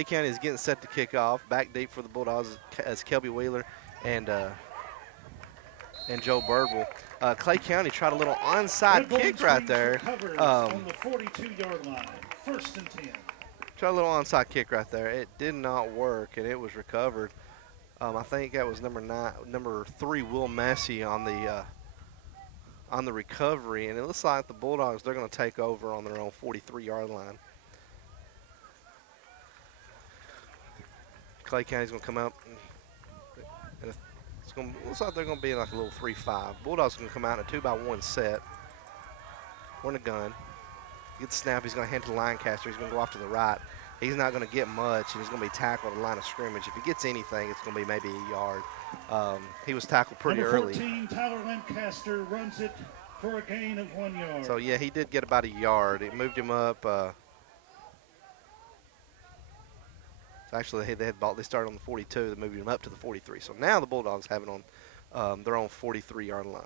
Clay County is getting set to kick off. Back deep for the Bulldogs as Kelby Wheeler and Joe Birdwell. Clay County tried a little onside kick right there. On the 42-yard line, 1st and 10. Tried a little onside kick right there. It did not work, and it was recovered. I think that was number 3, Will Massey on the recovery, and it looks like the Bulldogs, they're going to take over on their own 43-yard line. Clay County's going to come out, and looks like they're going to be like a little 3-5. Bulldogs going to come out in a 2-by-1 set. We're in a gun. Get the snap. He's going to hand to the Lancaster. He's going to go off to the right. He's not going to get much, and he's going to be tackled at the line of scrimmage. If he gets anything, it's going to be maybe a yard. He was tackled pretty early. Number 14, Tyler Lancaster runs it for a gain of 1 yard. So, yeah, he did get about a yard. It moved him up. Actually, they started on the 42. They moved him up to the 43. So now the Bulldogs have it on their own 43-yard line.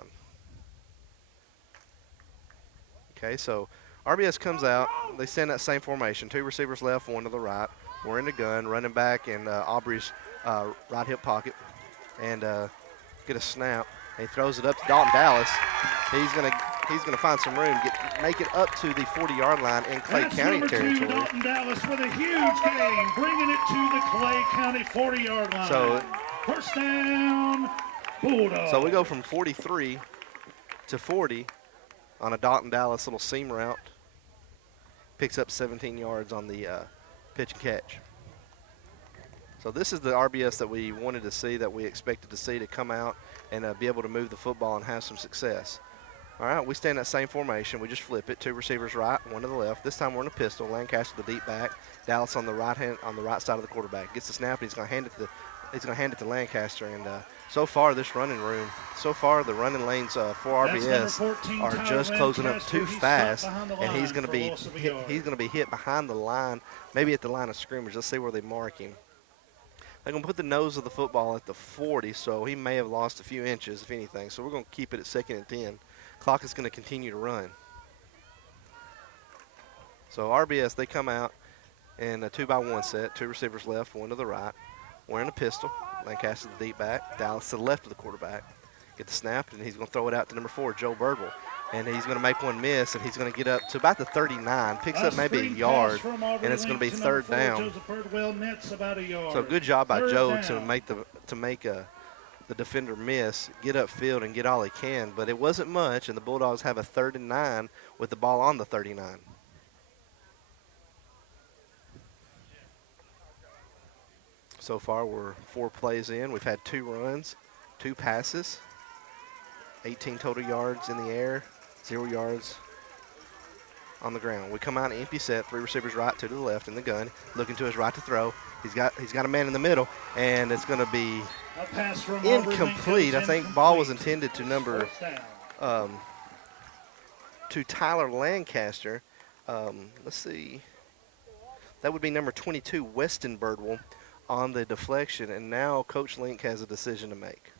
Okay, so RBS comes out. They send that same formation. 2 receivers left, 1 to the right. We're in the gun, running back in Aubrey's right hip pocket. And get a snap. He throws it up to Dalton Dallas. He's gonna find some room, make it up to the 40-yard line in Clay County territory. 2, Dalton Dallas with a huge gain, bringing it to the Clay County 40-yard line. So 1st down, Bulldogs. So we go from 43 to 40 on a Dalton Dallas little seam route. Picks up 17 yards on the pitch and catch. So this is the RBS that we wanted to see, that we expected to see, to come out and be able to move the football and have some success. All right, we stay in that same formation. We just flip it. 2 receivers right, 1 to the left. This time we're in a pistol. Lancaster the deep back. Dallas on the right side of the quarterback. Gets the snap, and he's going to hand it to Lancaster. And so far, this running room, the running lanes for RBS are just closing up too fast, and he's going to be hit behind the line, maybe at the line of scrimmage. Let's see where they mark him. They're going to put the nose of the football at the 40, so he may have lost a few inches, if anything. So we're going to keep it at 2nd and 10. Clock is going to continue to run. So RBS, they come out in a 2-by-1 set. 2 receivers left, 1 to the right. We're in a pistol. Lancaster the deep back. Dallas to the left of the quarterback. Get the snap, and he's going to throw it out to number 4, Joe Birdwell. And he's going to make one miss, and he's going to get up to about the 39. Picks up maybe a yard, and it's going to be 3rd down. So good job by Joe to make the defender miss, get upfield, and get all he can. But it wasn't much, and the Bulldogs have a 3rd and 9 with the ball on the 39. So far, we're 4 plays in. We've had 2 runs, 2 passes, 18 total yards in the air, 0 yards on the ground. We come out an empty set, 3 receivers right, 2 to the left in the gun, looking to his right to throw. He's got a man in the middle, and it's going to be incomplete. I think ball was intended to to Tyler Lancaster. Let's see. That would be number 22, Weston Birdwell, on the deflection, and now Coach Link has a decision to make.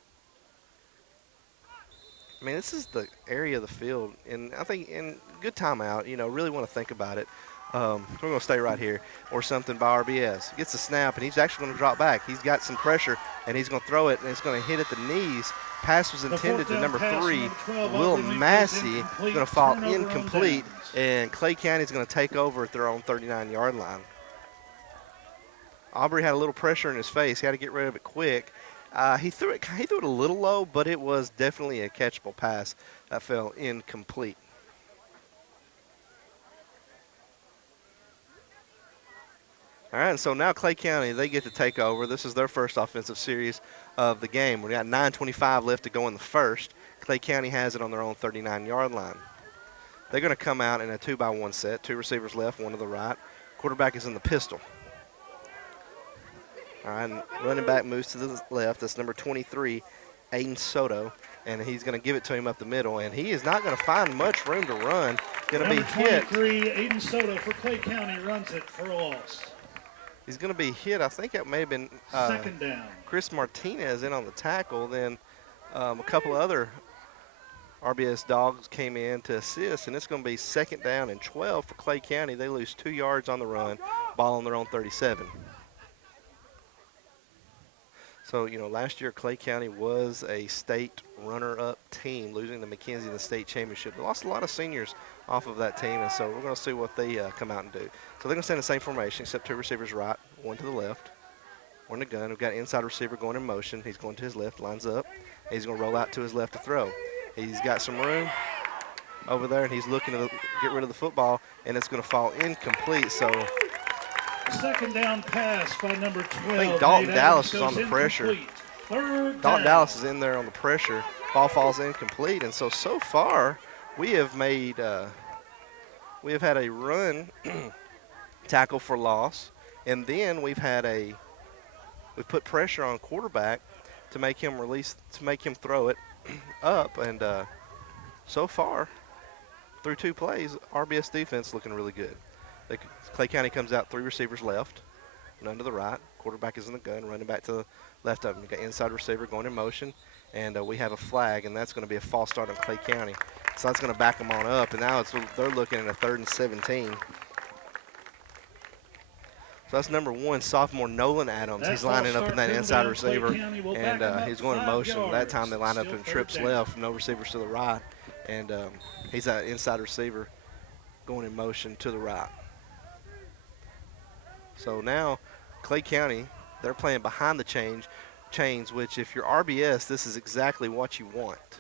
I mean, this is the area of the field, and I think in good timeout, really want to think about it. We're going to stay right here, or something by RBS. Gets the snap, and he's actually going to drop back. He's got some pressure, and he's going to throw it, and it's going to hit at the knees. Pass was intended to number 3, Will Massey. Going to fall incomplete, and Clay County is going to take over at their own 39-yard line. Aubrey had a little pressure in his face. He had to get rid of it quick. He threw it a little low, but it was definitely a catchable pass that fell incomplete. All right, and so now Clay County, they get to take over. This is their first offensive series of the game. We got 9:25 left to go in the first. Clay County has it on their own 39-yard line. They're going to come out in a 2-by-1 set. 2 receivers left, 1 to the right. Quarterback is in the pistol. All right, and running back moves to the left. That's number 23, Aiden Soto, and he's going to give it to him up the middle, and he is not going to find much room to run. Going to be hit. 23, Aiden Soto for Clay County runs it for a loss. He's going to be hit. I think it may have been 2nd down. Chris Martinez in on the tackle. Then a couple of other RBS dogs came in to assist, and it's going to be 2nd down and 12 for Clay County. They lose 2 yards on the run, ball on their own 37. So, you know, last year Clay County was a state runner-up team, losing to McKenzie in the state championship. They lost a lot of seniors off of that team, and so we're going to see what they come out and do. So they're going to stay in the same formation, except 2 receivers right, 1 to the left. We're in the gun. We've got an inside receiver going in motion. He's going to his left, lines up. He's going to roll out to his left to throw. He's got some room over there, and he's looking to get rid of the football, and it's going to fall incomplete. So second down pass by number 12. I think Dalton Dallas is on the pressure. Dalton Dallas is in there on the pressure. Ball falls incomplete, and so far we have had a run tackle for loss, and then we've put pressure on quarterback to make him throw it up, and so far through 2 plays, RBS defense looking really good. Clay County comes out 3 receivers left, none to the right. Quarterback is in the gun, running back to the left of him. You got inside receiver going in motion, and we have a flag, and that's going to be a false start on Clay County. So that's going to back them on up, and now they're looking at a 3rd and 17. So that's number 1, sophomore Nolan Adams. He's lining up in that inside receiver, and he's going in motion. That time they line up in trips left, no receivers to the right, and he's that inside receiver going in motion to the right. So now Clay County, they're playing behind the chains, which if you're RBS, this is exactly what you want.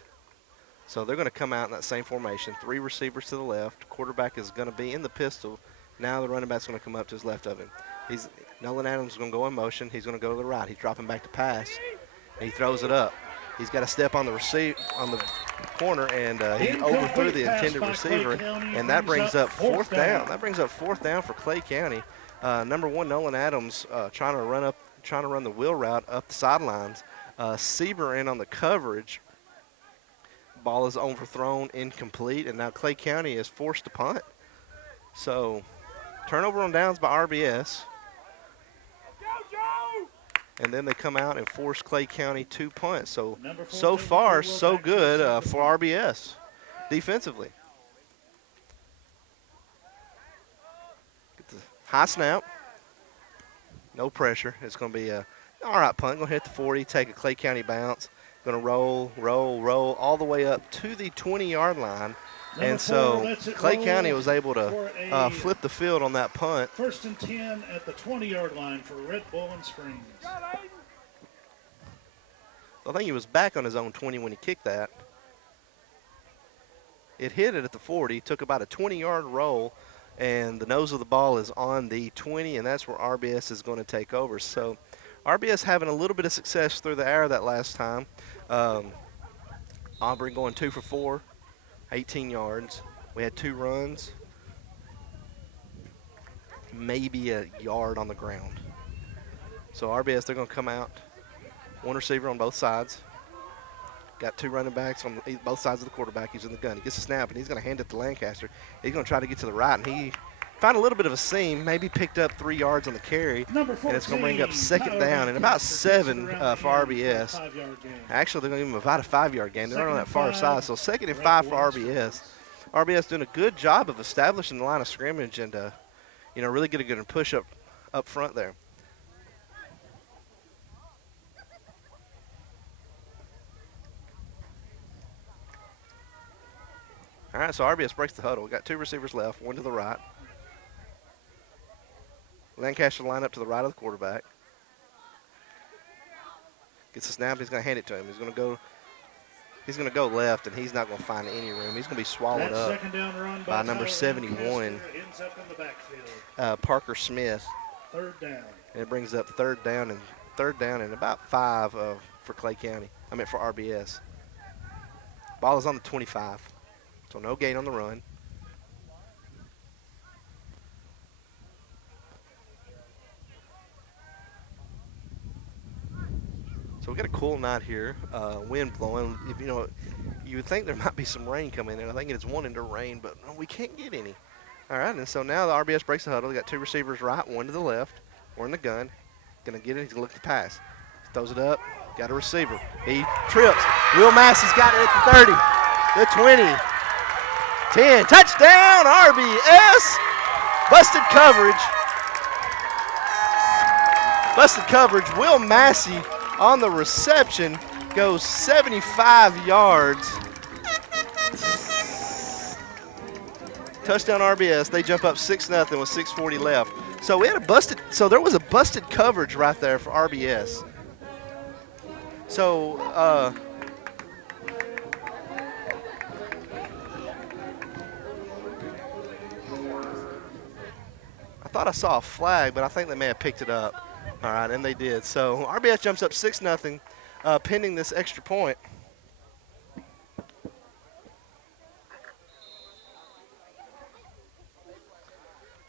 So they're going to come out in that same formation, 3 receivers to the left. Quarterback is going to be in the pistol. Now the running back's going to come up to his left of him. Nolan Adams is going to go in motion. He's going to go to the right. He's dropping back to pass. And he throws it up. He's got to step on the corner, and he overthrew the intended receiver, and that brings up 4th down. That brings up 4th down for Clay County. Number 1, Nolan Adams trying to run the wheel route up the sidelines. Sieber in on the coverage. Ball is overthrown, incomplete, and now Clay County is forced to punt. So turnover on downs by RBS. And then they come out and force Clay County to punt. So far, so good for RBS defensively. Get the high snap. No pressure. It's going to be a all right punt. Going to hit the 40, take a Clay County bounce. Going to roll all the way up to the 20-yard line. And so Clay County was able to flip the field on that punt. 1st and 10 at the 20-yard line for Red Bull and Springs. I think he was back on his own 20 when he kicked that. It hit it at the 40, took about a 20-yard roll, and the nose of the ball is on the 20, and that's where RBS is going to take over. So RBS having a little bit of success through the air that last time. Aubrey going 2 for 4. 18 yards. We had 2 runs, maybe a yard on the ground. So RBS, they're going to come out. 1 receiver on both sides. Got 2 running backs on both sides of the quarterback. He's in the gun. He gets a snap, and he's going to hand it to Lancaster. He's going to try to get to the right, and he found a little bit of a seam, maybe picked up 3 yards on the carry, and it's going to bring up 2nd down and about 7 for RBS. Actually, they're going to give him about a 5-yard gain. They're not on that far side, so 2nd and 5 for RBS. RBS doing a good job of establishing the line of scrimmage and, really getting a good push up front there. All right, so RBS breaks the huddle. We got 2 receivers left, 1 to the right. Lancaster line up to the right of the quarterback. Gets the snap. He's going to hand it to him. He's going to go left, and he's not going to find any room. He's going to be swallowed up by number 71, Parker Smith. 3rd down. And it brings up 3rd down and about 5 for Clay County. For RBS. Ball is on the 25. So no gain on the run. So we got a cool night here, wind blowing. You would think there might be some rain coming in. I think it's wanting to rain, but we can't get any. All right, and so now the RBS breaks the huddle. They got 2 receivers right, 1 to the left. We're in the gun. Going to get it. He's going to look to pass. Throws it up. Got a receiver. He trips. Will Massey's got it at the 30, the 20. 10, touchdown, RBS. Busted coverage. Will Massey on the reception, goes 75 yards. Touchdown RBS. They jump up 6-0 with 6:40 left. So we had a busted. So there was a busted coverage right there for RBS. So I thought I saw a flag, but I think they may have picked it up. All right, and they did. So RBS jumps up 6-0, pending this extra point.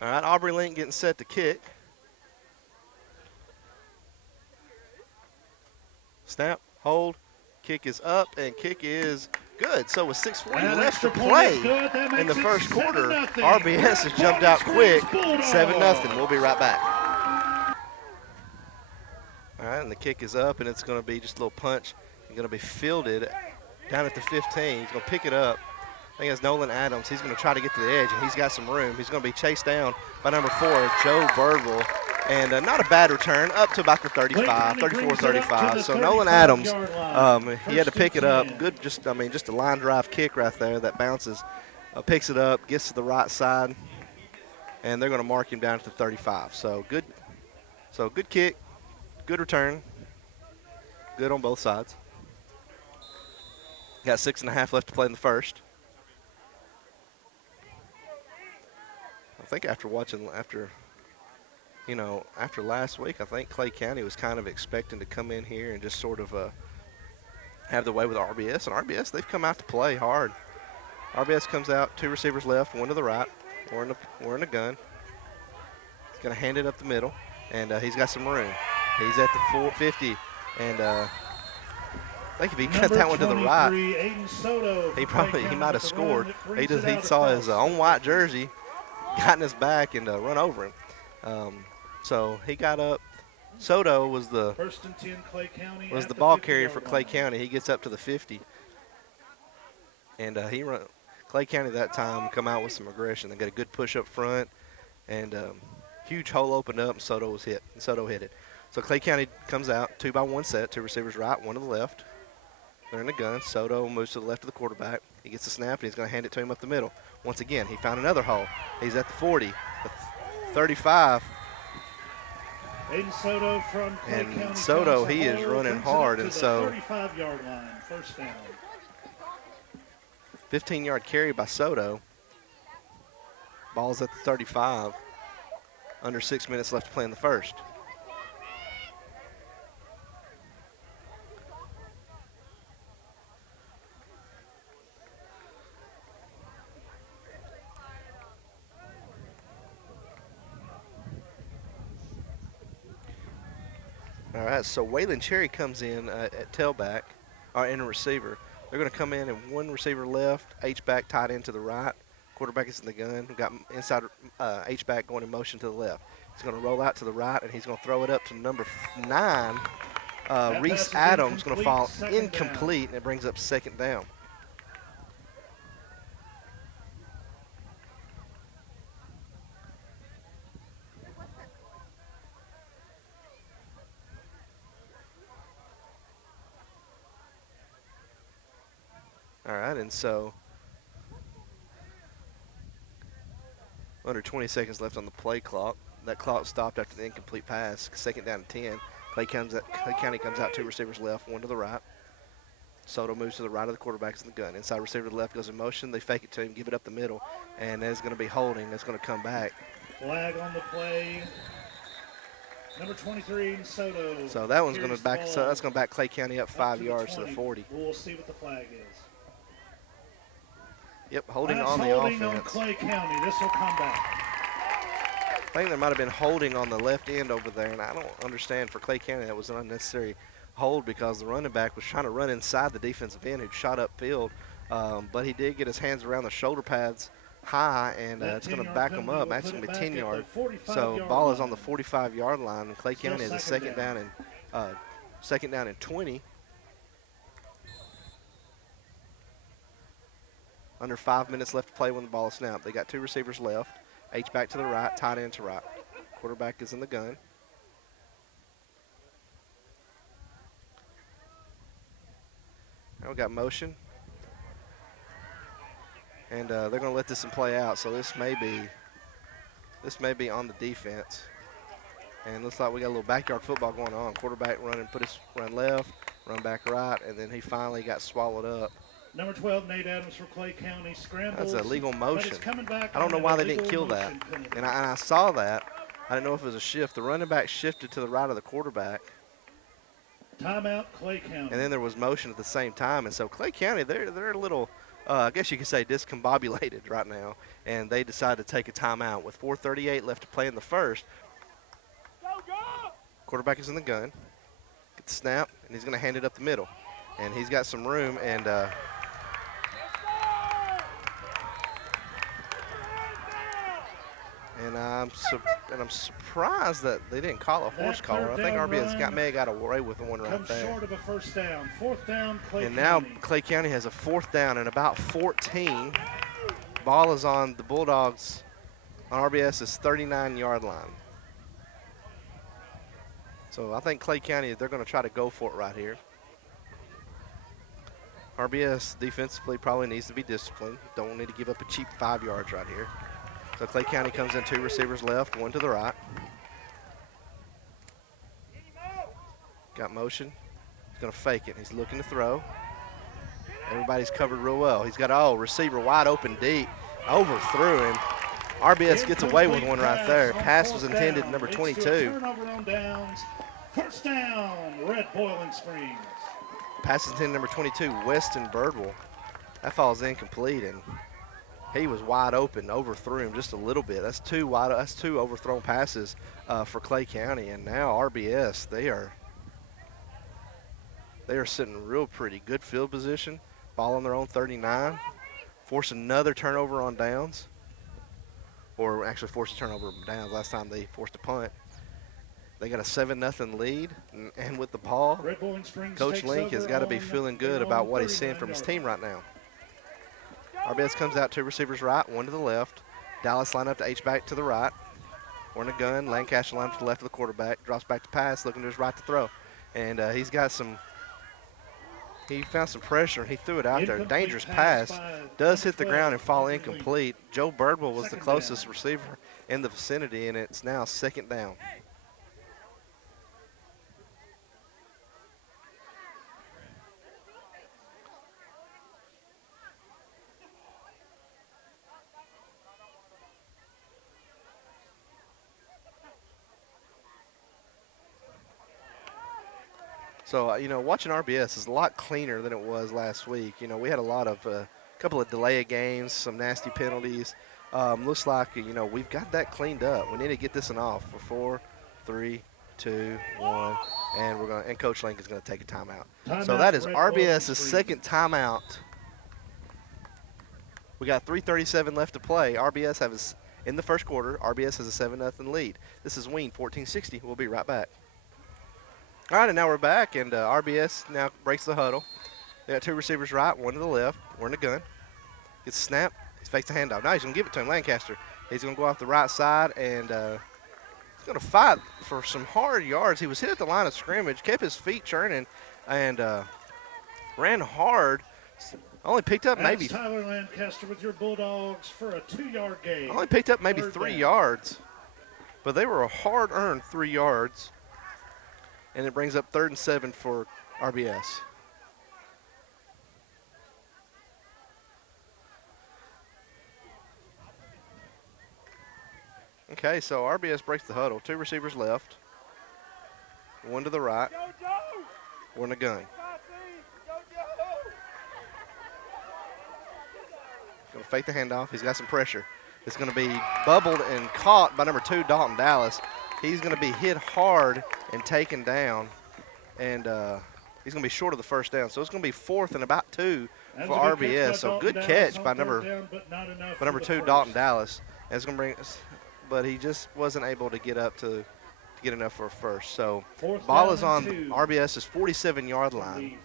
All right, Aubrey Link getting set to kick. Snap, hold, kick is up, and kick is good. So with 6:40 left to play in the first quarter, RBS has jumped out quick, 7-0. We'll be right back. All right, and the kick is up, and it's going to be just a little punch. It's going to be fielded down at the 15. He's going to pick it up. I think it's Nolan Adams. He's going to try to get to the edge, and he's got some room. He's going to be chased down by number 4, Joe Burgle. And not a bad return, up to about the 35, 34-35. So Nolan Adams, he had to pick it up. Good, just a line drive kick right there that bounces, picks it up, gets to the right side, and they're going to mark him down to the 35. So good kick, good return, good on both sides. Got 6.5 left to play in the first. I think after last week, I think Clay County was kind of expecting to come in here and just sort of have the way with RBS. And RBS, they've come out to play hard. RBS comes out, 2 receivers left, 1 to the right. We're in a gun. He's going to hand it up the middle, and he's got some room. He's at the 450, and I think if he cut that one to the right, he might have scored. He saw his own white jersey, got in his back, and run over him. So he got up. Soto was the ball carrier for Clay County. He gets up to the 50, and Clay County that time come out with some aggression. They got a good push up front, and huge hole opened up, and Soto was hit. And Soto hit it. So Clay County comes out 2-by-1 set, 2 receivers right, 1 to the left. They're in the gun. Soto moves to the left of the quarterback. He gets the snap, and he's going to hand it to him up the middle. Once again, he found another hole. He's at the 40, the 35. Aiden Soto from Clay And County Soto, he is running hard, and so 35-yard line, first down. 15-yard carry by Soto. Ball's at the 35. Under 6 minutes left to play in the first. All right, so Waylon Cherry comes in at tailback, or in a receiver. They're going to come in and 1 receiver left, H-back tied in to the right. Quarterback is in the gun. We've got inside H-back going in motion to the left. He's going to roll out to the right, and he's going to throw it up to number 9. Reese Adams going to fall incomplete, and it brings up 2nd down. All right, and so under 20 seconds left on the play clock. That clock stopped after the incomplete pass. 2nd down and 10. Clay County comes out, 2 receivers left, 1 to the right. Soto moves to the right of the quarterback in the gun. Inside receiver to the left goes in motion. They fake it to him, give it up the middle, and that's going to be holding. That's going to come back. Flag on the play. Number 23, Soto. So that one's going to back. So that's going to back Clay County up 5 yards to the 40. We'll see what the flag is. Yep, holding That's on the holding offense. on Clay County. This will come back. I think there might have been holding on the left end over there, and I don't understand for Clay County that was an unnecessary hold because the running back was trying to run inside the defensive end who shot upfield, but he did get his hands around the shoulder pads high, and it's going to back him up. That's going to be 10 yards. So ball is on the 45-yard line, and Clay County is a second down and 20. Under 5 minutes left to play when the ball is snapped. They got 2 receivers left. H-back to the right, tight end to right. Quarterback is in the gun. Now we got motion. And they're going to let this one play out, so this may be on the defense. And looks like we got a little backyard football going on. Quarterback running, run left, run back right, and then he finally got swallowed up. Number 12, Nate Adams for Clay County scrambles. That's a legal motion. I I don't know why they didn't kill that. And I saw that. I didn't know if it was a shift. The running back shifted to the right of the quarterback. Timeout, Clay County. And then there was motion at the same time. And so Clay County, they're a little, I guess you could say, discombobulated right now. And they decided to take a timeout with 4:38 left to play in the first. Quarterback is in the gun. Get the snap, and he's going to hand it up the middle. And he's got some room, and I'm surprised that they didn't call a horse collar. I think RBS may have got away with one right there. Short of a first down. Fourth down, Clay County. And now Clay County has a fourth down and about 14. Ball is on the Bulldogs on RBS's 39-yard line. So I think Clay County, they're going to try to go for it right here. RBS defensively probably needs to be disciplined. Don't need to give up a cheap 5 yards right here. So Clay County comes in 2 receivers left, 1 to the right. Got motion. He's going to fake it. He's looking to throw. Everybody's covered real well. He's got, receiver wide open deep. Overthrew him. RBS gets away with one right there. Pass was intended, number 22. Turnover on downs. First down, Red Boiling Springs. Pass is intended, number 22, Weston Birdwell. That falls incomplete, and he was wide open, overthrew him just a little bit. That's two overthrown passes for Clay County, and now RBS, they are sitting real pretty. Good field position, ball on their own 39, force another turnover on downs, or actually force a turnover on downs. Last time they forced a punt. They got a 7-0 lead, and with the ball, Coach Link has got to be feeling good about what he's seeing from his team right now. RBS comes out, 2 receivers right, 1 to the left. Dallas line up to H-back to the right. We're in a gun. Lancaster line up to the left of the quarterback. Drops back to pass, looking to his right to throw. And he found some pressure, and he threw it out there. Dangerous pass. Does hit the ground and fall incomplete. Joe Birdwell was the closest receiver in the vicinity, and it's now 2nd down. So, watching RBS is a lot cleaner than it was last week. We had a couple of delay of games, some nasty penalties. Looks like, we've got that cleaned up. We need to get this one off for 4, 3, 2, 1, and Coach Link is going to take a timeout. So that is RBS's 2nd timeout. We got 3:37 left to play. RBS has, in the first quarter, RBS has a 7-0 lead. This is Ween, 1460. We'll be right back. All right, and now we're back, and RBS now breaks the huddle. They got 2 receivers right, 1 to the left. We're in the gun. Gets a snap. He fakes the handoff. Now he's going to give it to him, Lancaster. He's going to go off the right side, and he's going to fight for some hard yards. He was hit at the line of scrimmage, kept his feet churning, and ran hard. Only picked up maybe. Tyler Lancaster with your Bulldogs for a 2-yard gain. Only picked up maybe 3 yards, but they were a hard-earned 3 yards. And it brings up 3rd and 7 for RBS. Okay, so RBS breaks the huddle. 2 receivers left. 1 to the right. We're in a gun. Going to fake the handoff. He's got some pressure. It's going to be bubbled and caught by number 2, Dalton Dallas. He's going to be hit hard and taken down, and he's going to be short of the first down. So it's going to be 4th and about 2 for RBS. So good catch by number 2, Dalton Dallas. And it's going to bring us, but he just wasn't able to get up to get enough for a first. So ball is on RBS's 47-yard line.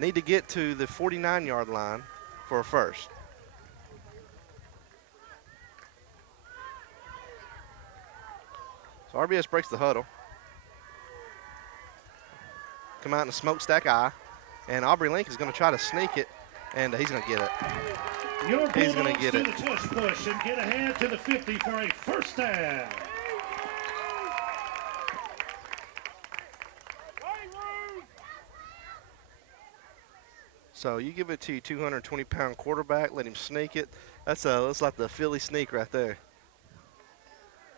Need to get to the 49-yard line for a first. So RBS breaks the huddle. Come out in a smokestack eye. And Aubrey Link is going to try to sneak it, and he's going to get it. Your He's going to Bulldogs get do it. the tush push and get ahead to the 50 for a first down. So you give it to your 220-pound quarterback, let him sneak it. That's like the Philly sneak right there.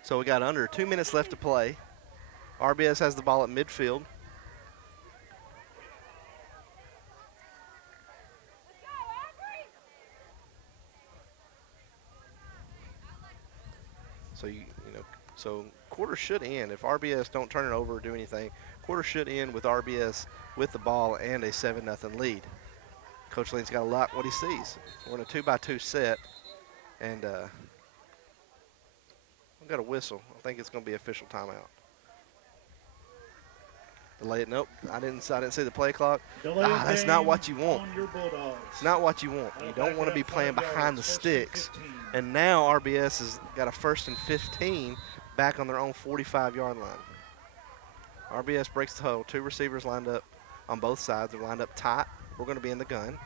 So we got under 2 minutes left to play. RBS has the ball at midfield. So so quarter should end if RBS don't turn it over or do anything. Quarter should end with RBS with the ball and a 7-0 lead. Coach Lane's got to like what he sees. We're in a 2-by-2 set, and we've got a whistle. I think it's going to be official timeout. Delay it. Nope, I didn't see the play clock. That's not what you want. It's not what you want. You don't want to be playing behind the sticks. And now RBS has got a 1st and 15 back on their own 45-yard line. RBS breaks the huddle. 2 receivers lined up on both sides. They're lined up tight. We're going to be in the gun.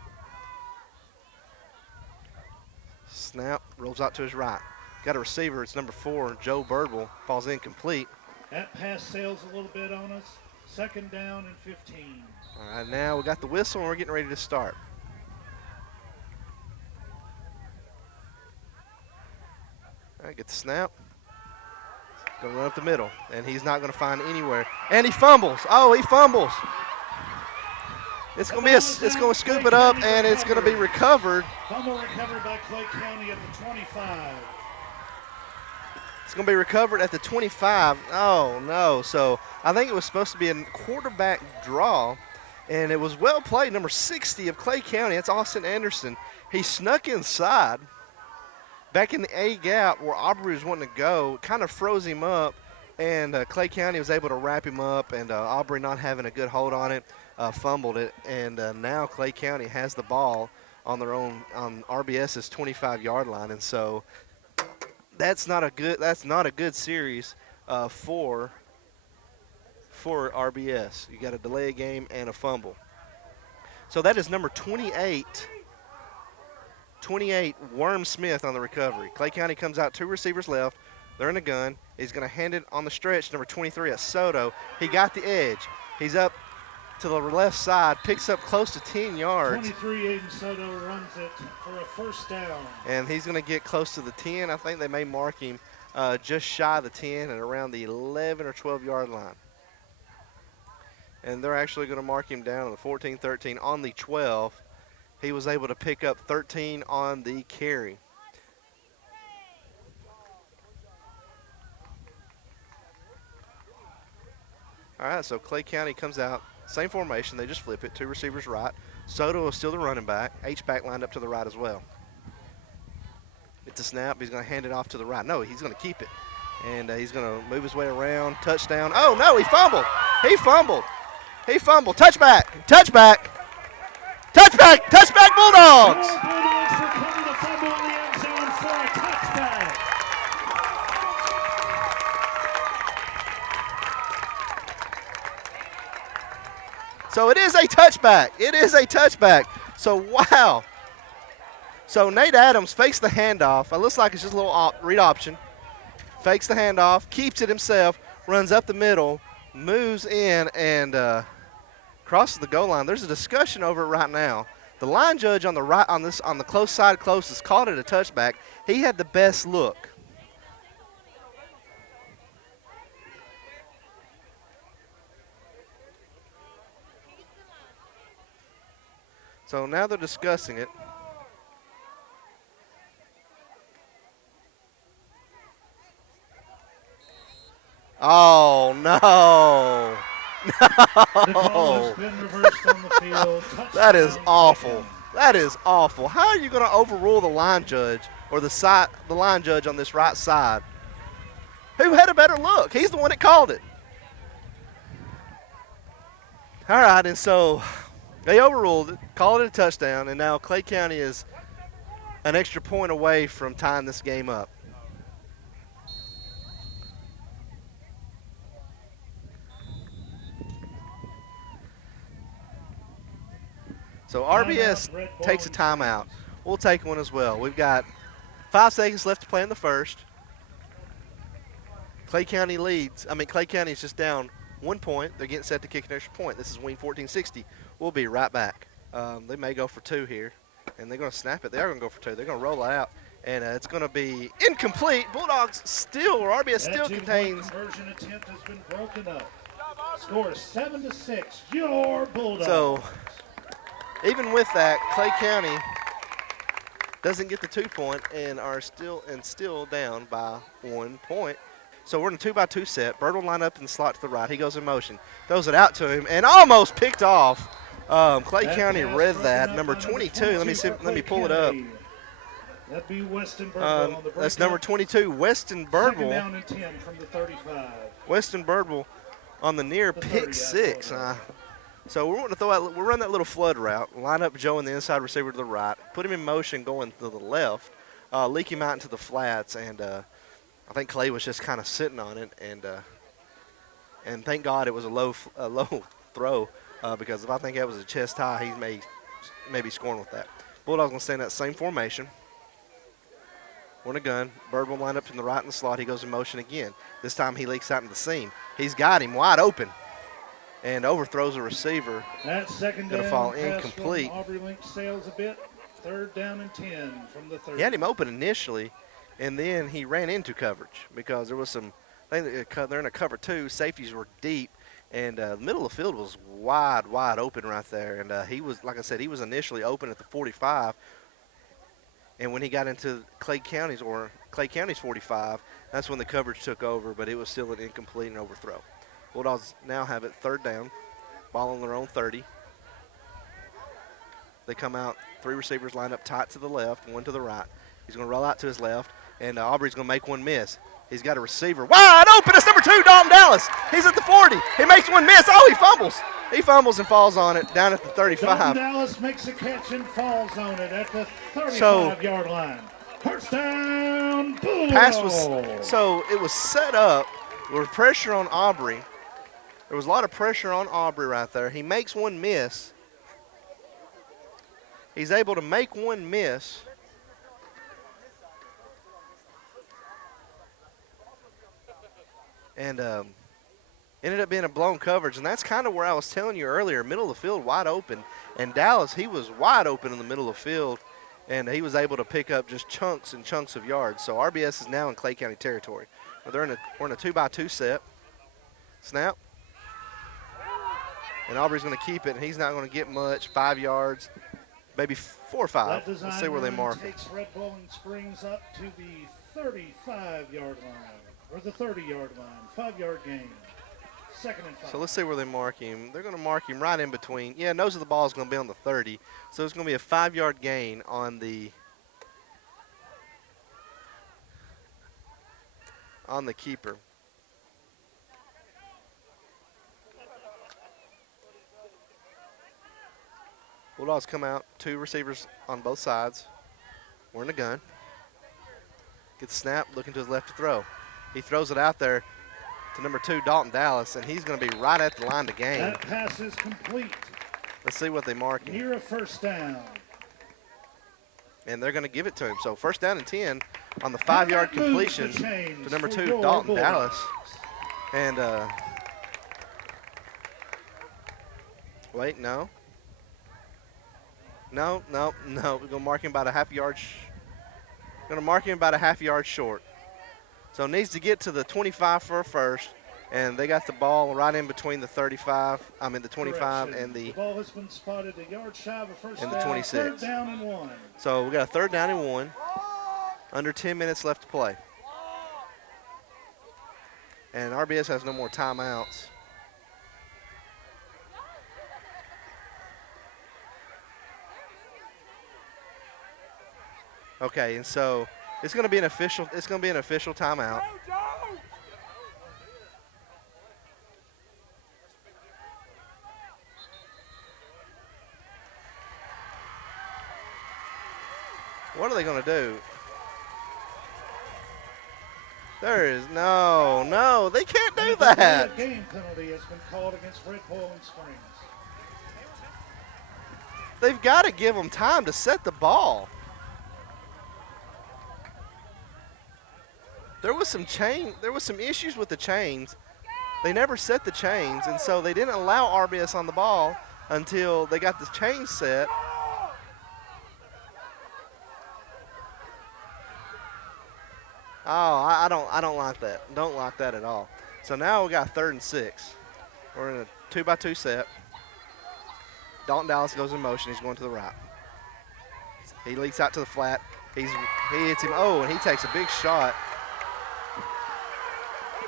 Snap, rolls out to his right. Got a receiver. It's number 4, Joe Birdwell. Falls incomplete. That pass sails a little bit on us. 2nd down and 15. All right, now we got the whistle, and we're getting ready to start. All right, get the snap. Going to run up the middle, and he's not going to find anywhere. And he fumbles. Oh, he fumbles. It's going to scoop it up, and it's going to be recovered. Fumble recovered by Clay County at the 25. It's going to be recovered at the 25. Oh, no. So I think it was supposed to be a quarterback draw, and it was well played. Number 60 of Clay County, that's Austin Anderson. He snuck inside back in the A gap where Aubrey was wanting to go, kind of froze him up, and Clay County was able to wrap him up, and Aubrey not having a good hold on it, fumbled it, and now Clay County has the ball on their own, on RBS's 25-yard line, and so that's not a good series for RBS. You got a delay game and a fumble. So that is number 28, Worm Smith on the recovery. Clay County comes out, 2 receivers left. They're in a gun. He's going to hand it on the stretch, number 23 at Soto. He got the edge. He's up to the left side, picks up close to 10 yards. 23, Aiden Soto runs it for a first down. And he's going to get close to the 10. I think they may mark him just shy of the 10 and around the 11 or 12-yard line. And they're actually going to mark him down on the 14, 13 on the 12. He was able to pick up 13 on the carry. All right, so Clay County comes out. Same formation, they just flip it. 2 receivers right. Soto is still the running back. H-back lined up to the right as well. It's a snap. He's going to hand it off to the right. No, he's going to keep it. And he's going to move his way around. Touchdown. Oh, no, he fumbled. He fumbled. Touchback. Touchback, Bulldogs. Bulldogs recover the fumble in the end zone for a touchback. So it is a touchback. So, wow. So Nate Adams fakes the handoff. It looks like it's just a little read option. Fakes the handoff, keeps it himself, runs up the middle, moves in, and crosses the goal line. There's a discussion over it right now. The line judge on the right, on the close side closest, called it a touchback. He had the best look. So now they're discussing it. Oh, no. No. That is awful. That is awful. How are you going to overrule the line judge or the line judge on this right side? Who had a better look? He's the one that called it. All right, and so they overruled it, called it a touchdown, and now Clay County is an extra point away from tying this game up. So RBS takes a timeout. We'll take one as well. We've got 5 seconds left to play in the first. Clay County is just down 1 point. They're getting set to kick an extra point. This is Wing 1460. We'll be right back. They may go for 2 here, and they're going to snap it. They are going to go for 2. They're going to roll it out, and it's going to be incomplete. Bulldogs still, or RBS still contains. Conversion attempt has been broken up. Score 7-6. Your Bulldogs. So even with that, Clay County doesn't get the 2-point and are still down by 1 point. So we're in a 2-by-2 set. Bird will line up in the slot to the right. He goes in motion, throws it out to him, and almost picked off. Clay County read that. Number 22. Let me pull it up. That'd be Weston Birdwell on the that's number 22, Weston Birdwell. Down and 10 from the 35. Weston Birdwell on the near pick 6. So we're going to throw out. We'll run that little flood route. Line up Joe and the inside receiver to the right. Put him in motion going to the left. Leak him out into the flats, and I think Clay was just kind of sitting on it, and thank God it was a low throw because if I think that was a chest high, he may be scoring with that. Bulldogs going to stay in that same formation. We're in a gun. Bird will line up in the right in the slot. He goes in motion again. This time he leaks out into the seam. He's got him wide open and overthrows a receiver. That second down going to fall pass incomplete. From Aubrey Link sails a bit. 3rd down and 10 from the 30. He had him open initially, and then he ran into coverage because there was some – they're in a cover 2. Safeties were deep, and the middle of the field was wide open right there. And he was, like I said, he was initially open at the 45. And when he got into Clay County's 45, that's when the coverage took over, but it was still an incomplete and overthrow. Bulldogs now have it 3rd down, ball on their own 30. They come out, 3 receivers line up tight to the left, 1 to the right. He's going to roll out to his left, and Aubrey's going to make 1 miss. He's got a receiver wide open. It's number 2, Dalton Dallas. He's at the 40. He makes 1 miss. Oh, he fumbles. He fumbles and falls on it down at the 35. Dalton Dallas makes a catch and falls on it at the 35-yard line. First down, Bulldogs. So it was set up with pressure on Aubrey. There was a lot of pressure on Aubrey right there. He makes 1 miss. He's able to make 1 miss. And ended up being a blown coverage, and that's kind of where I was telling you earlier, middle of the field wide open. And Dallas, he was wide open in the middle of the field, and he was able to pick up just chunks and chunks of yards. So RBS is now in Clay County territory. We're in a 2-by-2 set. Snap. And Aubrey's going to keep it, and he's not going to get much, 5 yards, maybe 4 or 5. Let's see where they mark it. Takes Red Bull and springs up to the 35-yard line, or the 30-yard line, 5-yard gain. 2nd and 5. So let's see where they mark him. They're going to mark him right in between. Yeah, nose of the ball is going to be on the 30. So it's going to be a 5-yard gain on the keeper. Bulldogs come out, 2 receivers on both sides. We're in a gun. Gets the snap, looking to his left to throw. He throws it out there to number 2, Dalton Dallas, and he's going to be right at the line to gain. That pass is complete. Let's see what they mark him. Near a first down. And they're going to give it to him. So 1st down and 10 on the 5-yard completion to number 2, Dalton Dallas. And wait, no. We're going to mark him about a half yard. Going to mark him about a half yard short. So needs to get to the 25 for a first, and they got the ball right in between the 25. The 25 and the ball has been spotted a yard shy of a first and the down. 26. 3rd down and 1. So we got a 3rd down and 1. Under 10 minutes left to play. And RBS has no more timeouts. Okay, and so it's going to be an official timeout. What are they going to do? There is no, they can't do that. A game penalty has been called against Red Bull and Springs. They've got to give them time to set the ball. There was some issues with the chains. They never set the chains, and so they didn't allow RBS on the ball until they got the chains set. Oh, I don't like that. Don't like that at all. So now we got 3rd and 6. We're in a 2-by-2 set. Dalton Dallas goes in motion. He's going to the right. He leaks out to the flat. He hits him. Oh, and he takes a big shot.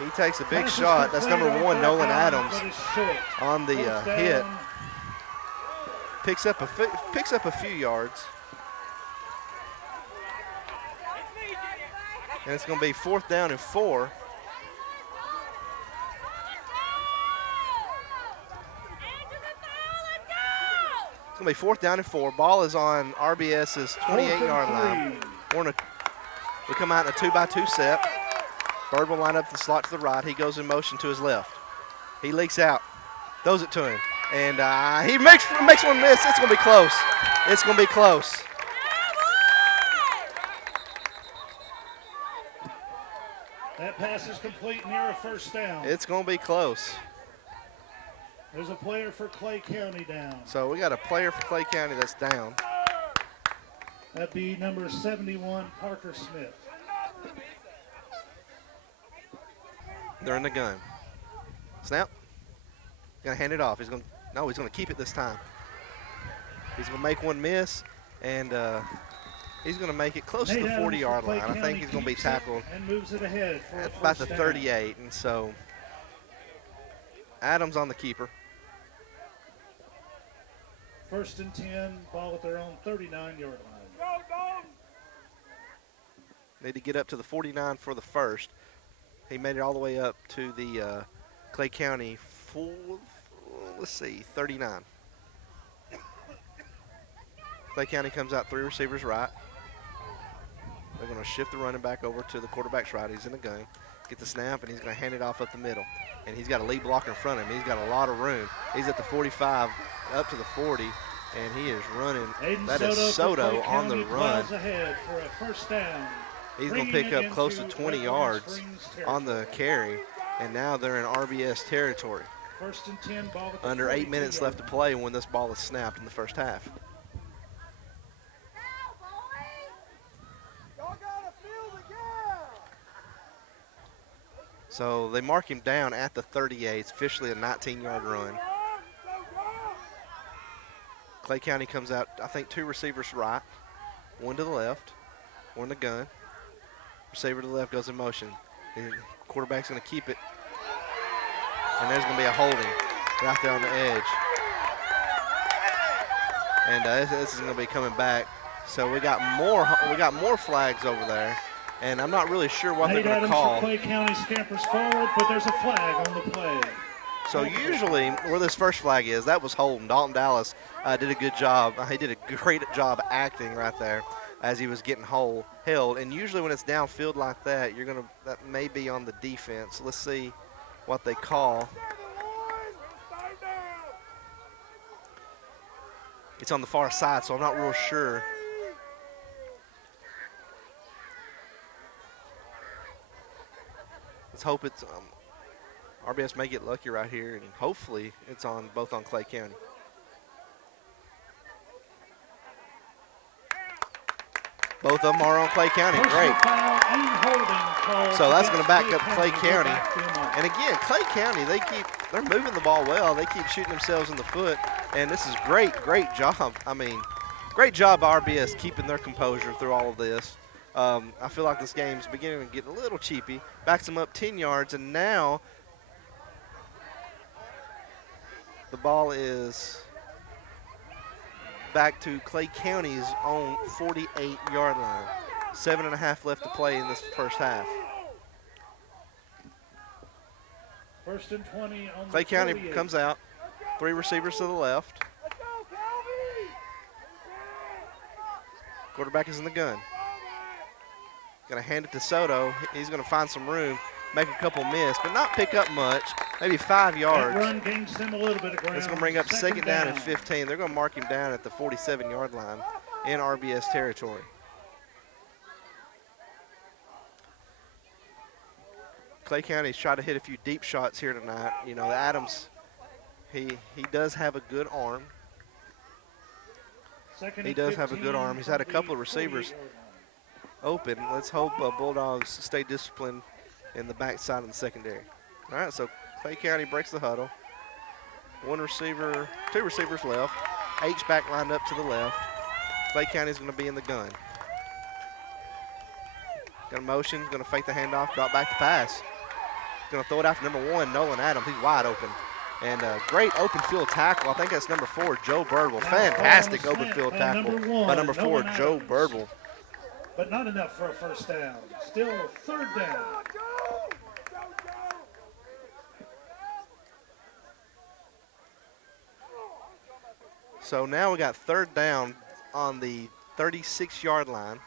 He takes a big shot. That's number 1, Nolan Adams, on the hit. Picks up a few yards. And it's going to be 4th down and 4. It's going to be 4th down and 4. Ball is on RBS's 28-yard line. We come out in a 2-by-2 set. Bird will line up the slot to the right. He goes in motion to his left. He leaks out, throws it to him, and he makes one miss. It's going to be close. It's going to be close. That pass is complete near a 1st down. It's going to be close. There's a player for Clay County down. So we got a player for Clay County that's down. That'd be number 71, Parker Smith. They're in the gun. Snap. Gonna hand it off. He's gonna keep it this time. He's gonna make one miss, and he's gonna make it close to the 40-yard line. I think he's gonna be tackled and moves it ahead for at about the 38, and so Adams on the keeper. 1st and 10, ball at their own 39-yard line. Need to get up to the 49 for the first. He made it all the way up to the Clay County 39. Clay County comes out 3 receivers right. They're going to shift the running back over to the quarterback's right. He's in the gun. Get the snap, and he's going to hand it off up the middle. And he's got a lead blocker in front of him. He's got a lot of room. He's at the 45, up to the 40, and he is running. That is Soto on the run. Ahead for a 1st down. He's going to pick up close to 20 yards on the carry, and now they're in RBS territory. 1st and 10, ball at the Under 8 minutes left to play when this ball is snapped in the first half. So they mark him down at the 38. It's officially a 19-yard run. Clay County comes out, I think, 2 receivers right, 1 to the left, 1 in the gun. Receiver to the left goes in motion. The quarterback's going to keep it. And there's going to be a holding right there on the edge. And this is going to be coming back. So we got more flags over there. And I'm not really sure what they're going to call. Clay County scampers forward, but there's a flag on the play. So usually where this first flag is, that was holding. Dalton Dallas did a good job. He did a great job acting right there as he was getting held. And usually when it's downfield like that, that may be on the defense. Let's see what they call. It's on the far side, so I'm not real sure. Let's hope it's RBS may get lucky right here, and hopefully it's both on Clay County. Both of them are on Clay County. Great. So that's going to back up Clay County. And again, Clay County, they're moving the ball well. They keep shooting themselves in the foot, and this is great job. I mean, great job by RBS keeping their composure through all of this. I feel like this game's beginning to get a little cheapy. Backs them up 10 yards, and now the ball is back to Clay County's own 48-yard line. 7.5 left to play in this first half. 1st and 20 on Clay County comes out. 3 receivers to the left. Quarterback is in the gun. Going to hand it to Soto. He's going to find some room. make a couple miss, but not pick up much, maybe 5 yards. That run gains them a little bit of ground. It's going to bring up second down and 15. They're going to mark him down at the 47-yard line in RBS territory. Clay County's tried to hit a few deep shots here tonight. You know, Adams, he does have a good arm. He does have a good arm. He's had a couple of receivers open. Let's hope Bulldogs stay disciplined in the backside of the secondary. All right, so Clay County breaks the huddle. Two receivers left. H-back lined up to the left. Clay County's going to be in the gun. Going to motion, going to fake the handoff, drop back to pass. Going to throw it out to number 1, Nolan Adams. He's wide open. And a great open field tackle. I think that's number 4, Joe Birdwell. Fantastic open field tackle by number 4, Joe Birdwell. But not enough for a first down. Still third down. So now we got third down on the 36-yard line.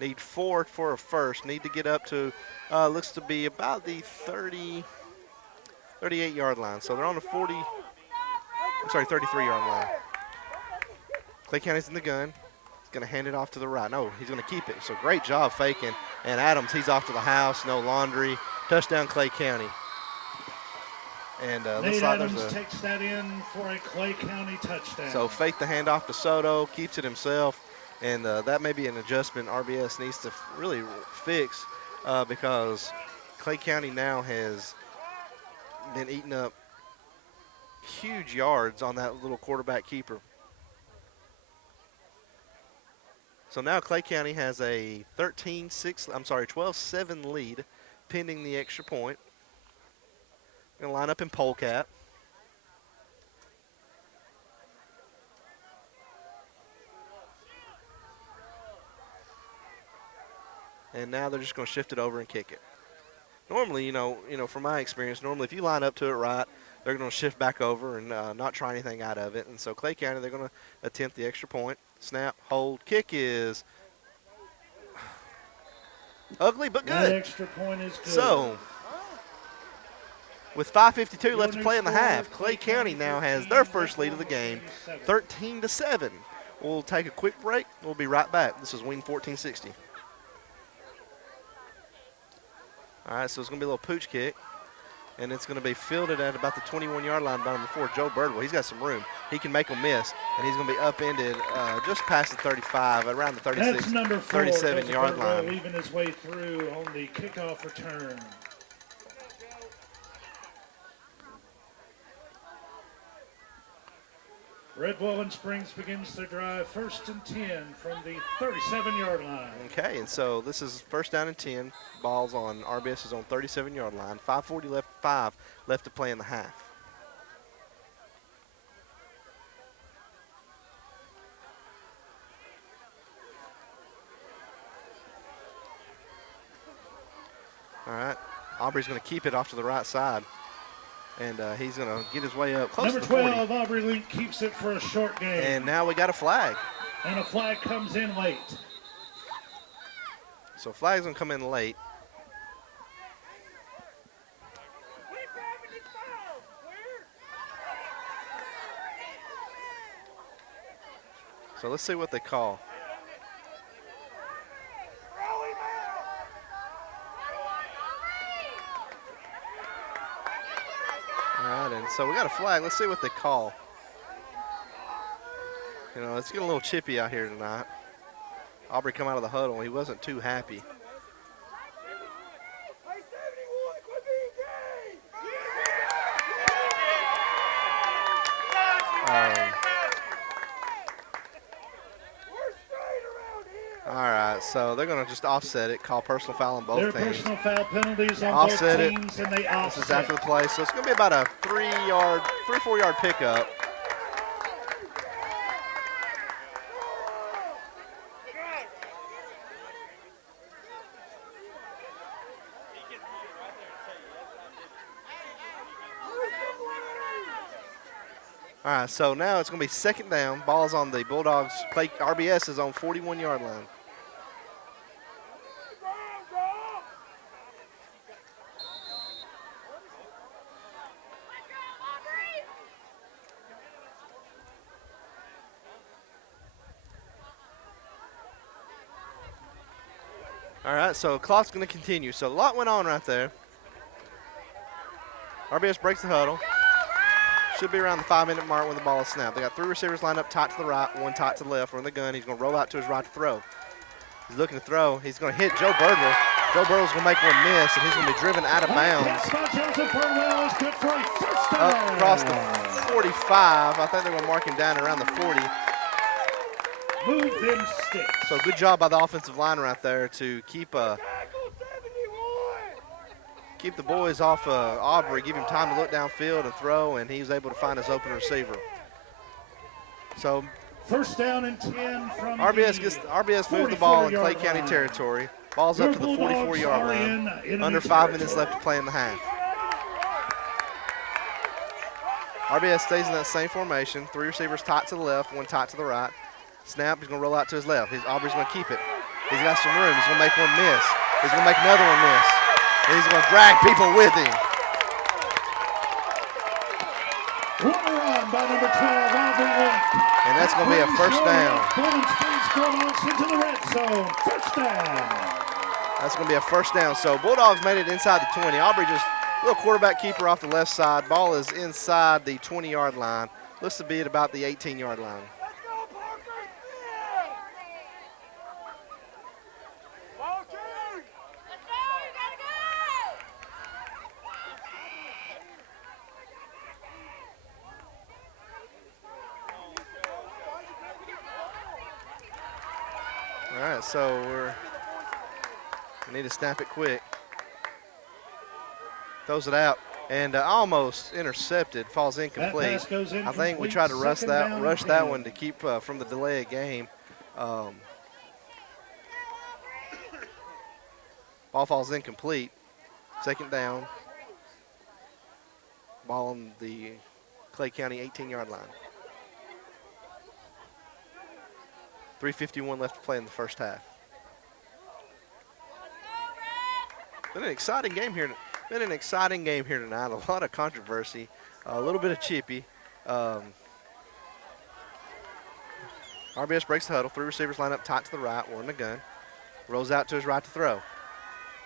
Need 4 for a first. Need to get up to, looks to be about the 38-yard line. So they're on the 33-yard line. Clay County's in the gun. He's going to hand it off to the right. No, he's going to keep it. So great job faking. And Adams, he's off to the house. No laundry. Touchdown, Clay County. And looks like Adams takes that in for a Clay County touchdown. So fake the handoff to Soto, keeps it himself. And that may be an adjustment RBS needs to really fix because Clay County now has been eating up huge yards on that little quarterback keeper. So now Clay County has a 12-7 lead pending the extra point. Going to line up in polecat. And now they're just going to shift it over and kick it. Normally, you know, from my experience, normally if you line up to it right, they're going to shift back over and not try anything out of it. And so Clay County, they're going to attempt the extra point. Snap, hold, kick is ugly but good. That extra point is good. So, with 5:52 left to play in the half, Clay County now has their first lead of the game, 13-7. We'll take a quick break. We'll be right back. This is Wing 1460. All right, so it's going to be a little pooch kick, and it's going to be fielded at about the 21-yard line by number 4, Joe Birdwell. He's got some room. He can make them miss, and he's going to be upended just past the 35, around the 36, 37-yard line. Weaving his way through on the kickoff return. Red Wallen Springs begins their drive 1st and 10 from the 37-yard line. Okay, and so this is first down and 10. Ball's on RBS's own 37-yard line. 5:40 left, 5 left to play in the half. All right, Aubrey's going to keep it off to the right side. And he's going to get his way up close to the 40. Number 12, Aubrey Link keeps it for a short game. And now we got a flag. And a flag comes in late. So flag's going to come in late. So let's see what they call. And so we got a flag. Let's see what they call. You know, it's getting a little chippy out here tonight. Aubrey come out of the huddle. He wasn't too happy. All right, so they're going to just offset it, call personal foul on both teams. Personal foul penalties on offset both teams, and they offset. This is after the play, so it's going to be about a 3-4-yard pickup. All right, so now it's going to be second down. Ball's on the Bulldogs. RBS is on 41-yard line. All right, so clock's going to continue. So a lot went on right there. RBS breaks the huddle. Should be around the 5-minute mark when the ball is snapped. They got 3 receivers lined up, tight to the right, 1 tight to the left. We're in the gun. He's going to roll out to his right to throw. He's looking to throw. He's going to hit Joe Birdwell. Joe Birdwell's going to make one miss, and he's going to be driven out of bounds. Up across the 45. I think they're going to mark him down around the 40. Move them sticks. So good job by the offensive line right there to keep the boys off Aubrey, give him time to look downfield and throw, and he was able to find his open receiver. So first down and 10 from RBS moved the ball in Clay County territory. Ball's up to the 44-yard line. Under 5 minutes left to play in the half. RBS stays in that same formation. 3 receivers tight to the left, 1 tight to the right. Snap, he's going to roll out to his left. Aubrey's going to keep it. He's got some room. He's going to make one miss. He's going to make another one miss. And he's going to drag people with him. What a run by number 12, Aubrey Link. And that's going to be a first down. Into the red zone. First down. That's going to be a first down. So Bulldogs made it inside the 20. Aubrey just a little quarterback keeper off the left side. Ball is inside the 20-yard line. Looks to be at about the 18-yard line. All right, so we need to snap it quick. Throws it out and almost intercepted, falls incomplete. I think we tried to rush that one to keep from the delay of game. Ball falls incomplete. Second down. Ball on the Clay County 18-yard line. 3:51 left to play in the first half. Been an exciting game here. Tonight. A lot of controversy, a little bit of chippy. RBS breaks the huddle. 3 receivers line up tight to the right. 1 in the gun. Rolls out to his right to throw.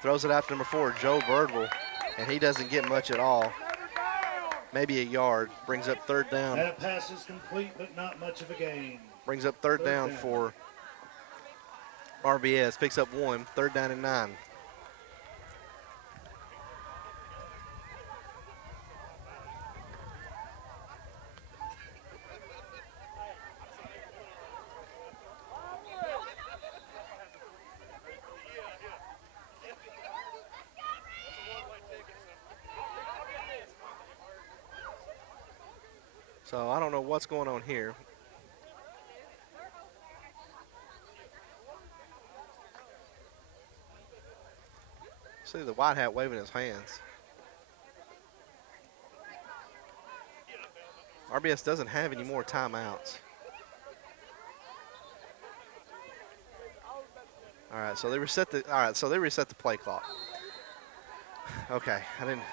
Throws it out to number 4, Joe Birdwell, and he doesn't get much at all. Maybe a yard. Brings up third down. That pass is complete, but not much of a gain. Brings up third down for RBS. Picks up 1. Third down and 9. So I don't know what's going on here. See the white hat waving his hands. RBS doesn't have any more timeouts. All right, so they reset the play clock. Okay,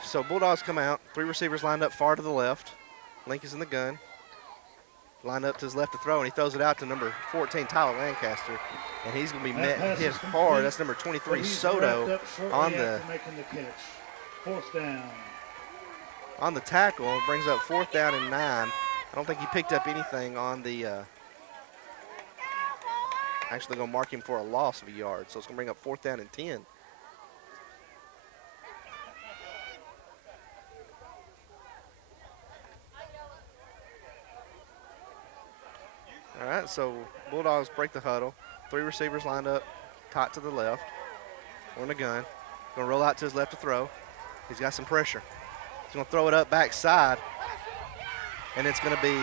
so Bulldogs come out. 3 receivers lined up far to the left. Link is in the gun. Lined up to his left to throw, and he throws it out to number 14, Tyler Lancaster, and he's going to be hit hard. That's number 23, Soto, on the fourth down. On the tackle. It brings up 4th down and 9. I don't think he picked up anything on the actually going to mark him for a loss of a yard, so it's going to bring up 4th down and 10. All right, so Bulldogs break the huddle. 3 receivers lined up, tight to the left. 1 in the gun. Going to roll out to his left to throw. He's got some pressure. He's going to throw it up backside, and it's going to be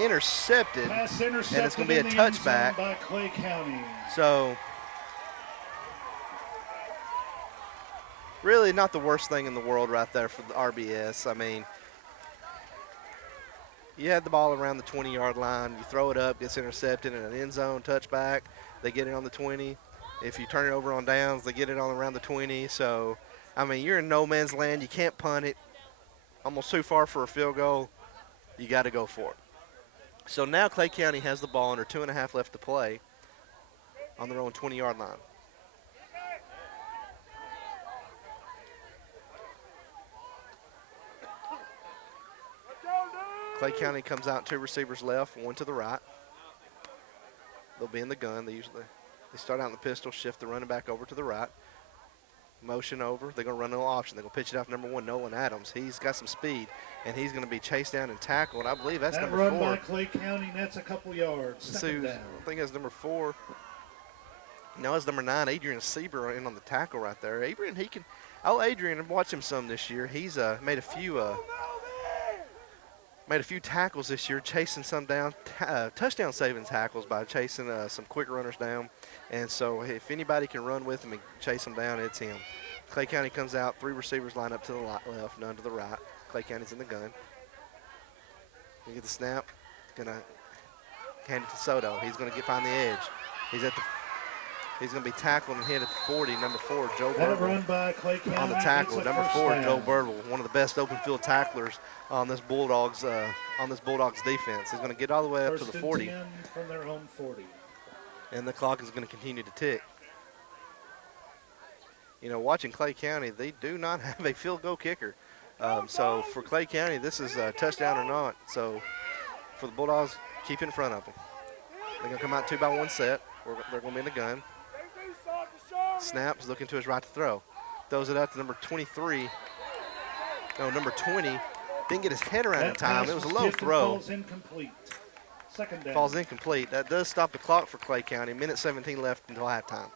intercepted, and it's going to be a touchback. By Clay County. So really not the worst thing in the world right there for the RBS. I mean, you had the ball around the 20-yard line. You throw it up, gets intercepted in an end zone touchback. They get it on the 20. If you turn it over on downs, they get it on around the 20. So, I mean, you're in no man's land. You can't punt it. Almost too far for a field goal. You got to go for it. So now Clay County has the ball under 2.5 left to play on their own 20-yard line. Clay County comes out 2 receivers left, 1 to the right. They'll be in the gun. They start out in the pistol, shift the running back over to the right. Motion over. They're going to run a little option. They're going to pitch it out to number 1, Nolan Adams. He's got some speed, and he's going to be chased down and tackled. I believe that's number 4. That run by Clay County, that's a couple yards. Second down. I think that's number 4. No, it's number 9, Adrian Sieber, in on the tackle right there. Adrian, Adrian, I've watched him some this year. He's made a few tackles this year, chasing some down, touchdown saving tackles by chasing some quick runners down. And so if anybody can run with him and chase them down, it's him. Clay County comes out, 3 receivers line up to the left, none to the right. Clay County's in the gun. You get the snap, gonna hand it to Soto. He's gonna find the edge. He's going to be tackled and hit at the 40. Number 4, Joe Burble on the tackle. Number 4, Joe Burble, one of the best open field tacklers on this Bulldogs defense. He's going to get all the way up to the 40. From their own 40. And the clock is going to continue to tick. You know, watching Clay County, they do not have a field goal kicker. So for Clay County, this is a touchdown or not. So for the Bulldogs, keep in front of them. They're going to come out 2-by-1 set. They're going to be in the gun. Snaps, looking to his right to throw. Throws it out to number 23. No, number 20. Didn't get his head around in time. It was a low throw. Falls incomplete. Second down. Falls incomplete. That does stop the clock for Clay County. Minute 17 left until halftime.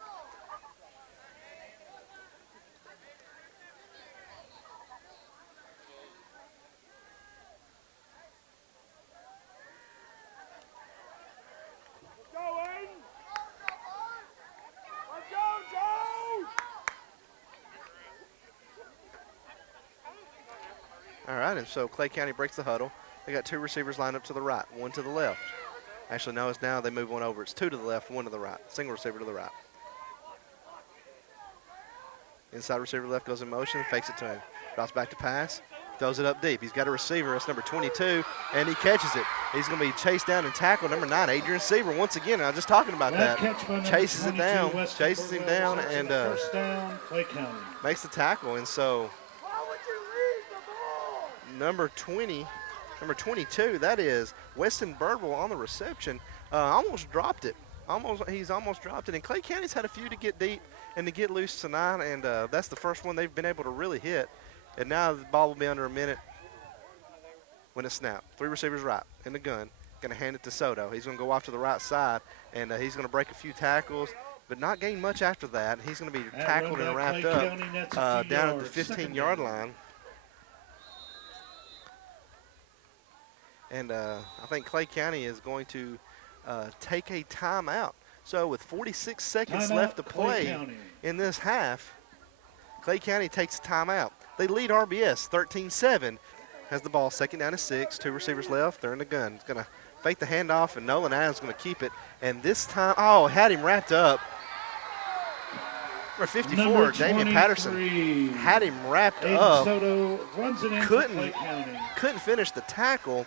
All right, and so Clay County breaks the huddle. They got 2 receivers lined up to the right, 1 to the left. Actually, no, it's now they move one over. It's 2 to the left, 1 to the right. Single receiver to the right. Inside receiver left goes in motion, fakes it to him. Drops back to pass, throws it up deep. He's got a receiver. That's number 22, and he catches it. He's going to be chased down and tackled. Number 9, Adrian Sieber. Once again, I was just talking about that. Chases it down, chases him down, and first down, Clay County. Makes the tackle. And so number 22, that is Weston Birdwell on the reception. Almost dropped it. He's almost dropped it. And Clay County's had a few to get deep and to get loose tonight, and that's the first one they've been able to really hit. And now the ball will be under a minute when it's snapped. 3 receivers right in the gun. Going to hand it to Soto. He's going to go off to the right side, and he's going to break a few tackles, but not gain much after that. He's going to be tackled and wrapped up down at the 15-yard line. And I think Clay County is going to take a timeout. So with 46 seconds left to play in this half, Clay County takes a timeout. They lead RBS 13-7. Has the ball, second down and 6. 2 receivers left. They're in the gun. It's going to fake the handoff, and Nolan Adams is going to keep it. And this time, had him wrapped up. Number 54, Damian Patterson, had him wrapped up. Soto runs it in couldn't finish the tackle.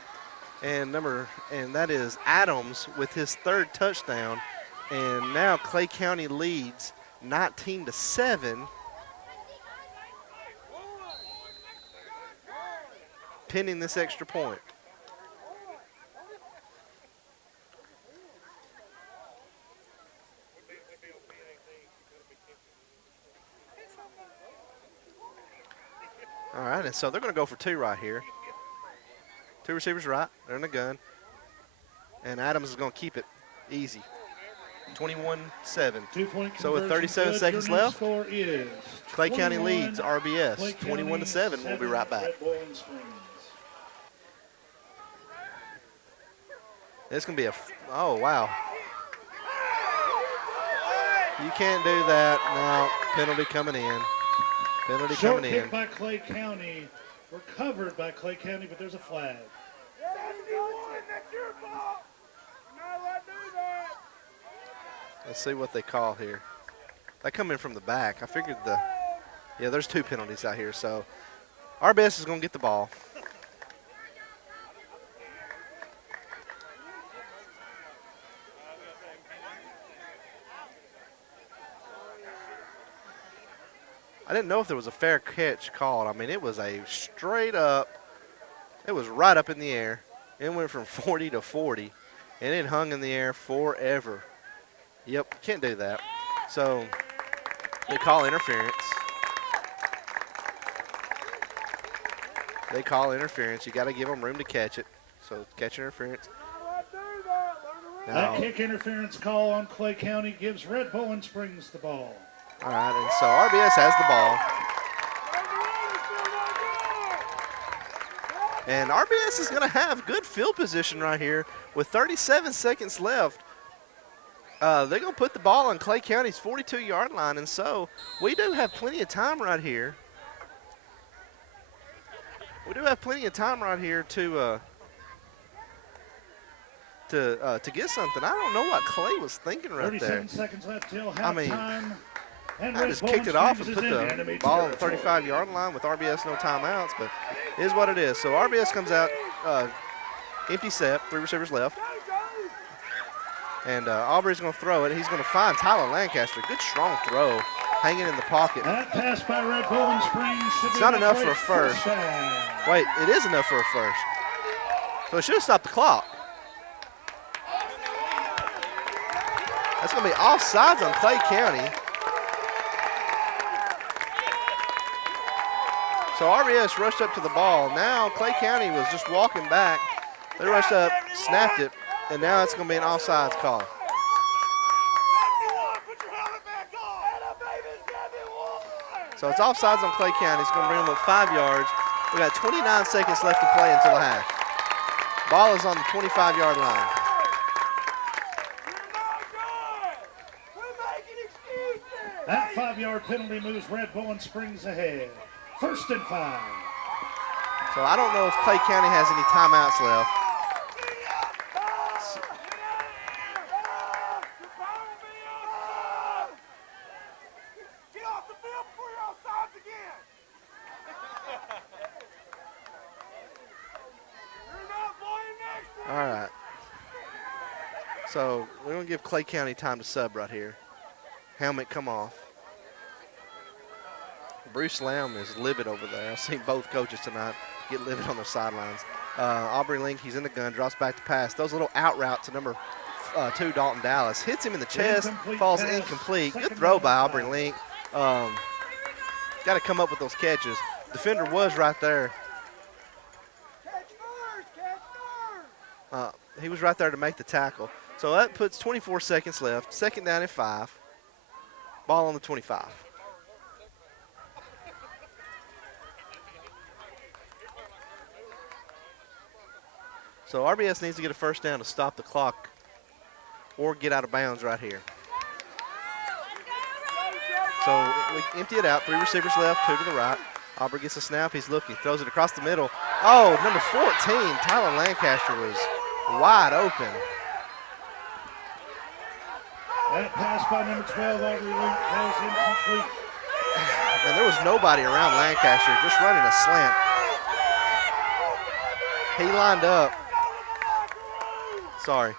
And that is Adams with his 3rd touchdown. And now Clay County leads 19-7. Pending this extra point. All right, and so they're going to go for 2 right here. 2 receivers right. They're in the gun. And Adams is going to keep it easy. 21-7. So with 37 seconds left, Clay County leads RBS 21-7. We'll be right back. It's going to be oh, wow. You can't do that. No, penalty coming in. Penalty Short coming kick in. by Clay County. Recovered by Clay County, but there's a flag. Let's see what they call here. They come in from the back. I figured there's 2 penalties out here. So RBS is going to get the ball. I didn't know if there was a fair catch called. I mean, it was a straight up, it was right up in the air. It went from 40 to 40, and it hung in the air forever. Yep, can't do that. So they call interference. They call interference. You got to give them room to catch it. So catch interference. That kick interference call on Clay County gives Red Bowling Springs the ball. All right, and so RBS has the ball. And RBS is going to have good field position right here with 37 seconds left. They're going to put the ball on Clay County's 42-yard line, and so we do have plenty of time right here. We do have plenty of time right here to get something. I don't know what Clay was thinking right 37 there. seconds left till halftime. I just kicked it off and put the ball on the 35-yard line with RBS no timeouts, but it is what it is. So RBS comes out, empty set, 3 receivers left. And Aubrey's going to throw it. He's going to find Tyler Lancaster. Good, strong throw, hanging in the pocket. That pass by Red Bowling Springs should It's be not enough for a first. Wait, it is enough for a first. So it should have stopped the clock. That's going to be offsides on Clay County. So RBS rushed up to the ball. Now Clay County was just walking back. They rushed up, snapped it, and now it's going to be an offsides call. So it's offsides on Clay County. It's going to bring them up 5 yards. We got 29 seconds left to play until the half. Ball is on the 25-yard line. That 5-yard penalty moves Red Bowling Springs ahead. 1st and 5. So I don't know if Clay County has any timeouts left. All right. So we're going to give Clay County time to sub right here. Helmet come off. Bruce Lamb is livid over there. I've seen both coaches tonight get livid on their sidelines. Aubrey Link, he's in the gun, drops back to pass. Those little out route to number 2, Dalton Dallas. Hits him in the chest, falls incomplete. Good throw by Aubrey Link. Got to come up with those catches. Defender was right there. He was right there to make the tackle. So that puts 24 seconds left. 2nd down and 5. Ball on the 25. So RBS needs to get a 1st down to stop the clock or get out of bounds right here. So we empty it out. 3 receivers left, 2 to the right. Aubrey gets a snap. He's looking, throws it across the middle. Oh, number 14, Tyler Lancaster was wide open. That pass by number 12, Aubrey Link, goes incomplete. And there was nobody around Lancaster, just running a slant. He lined up. Sorry.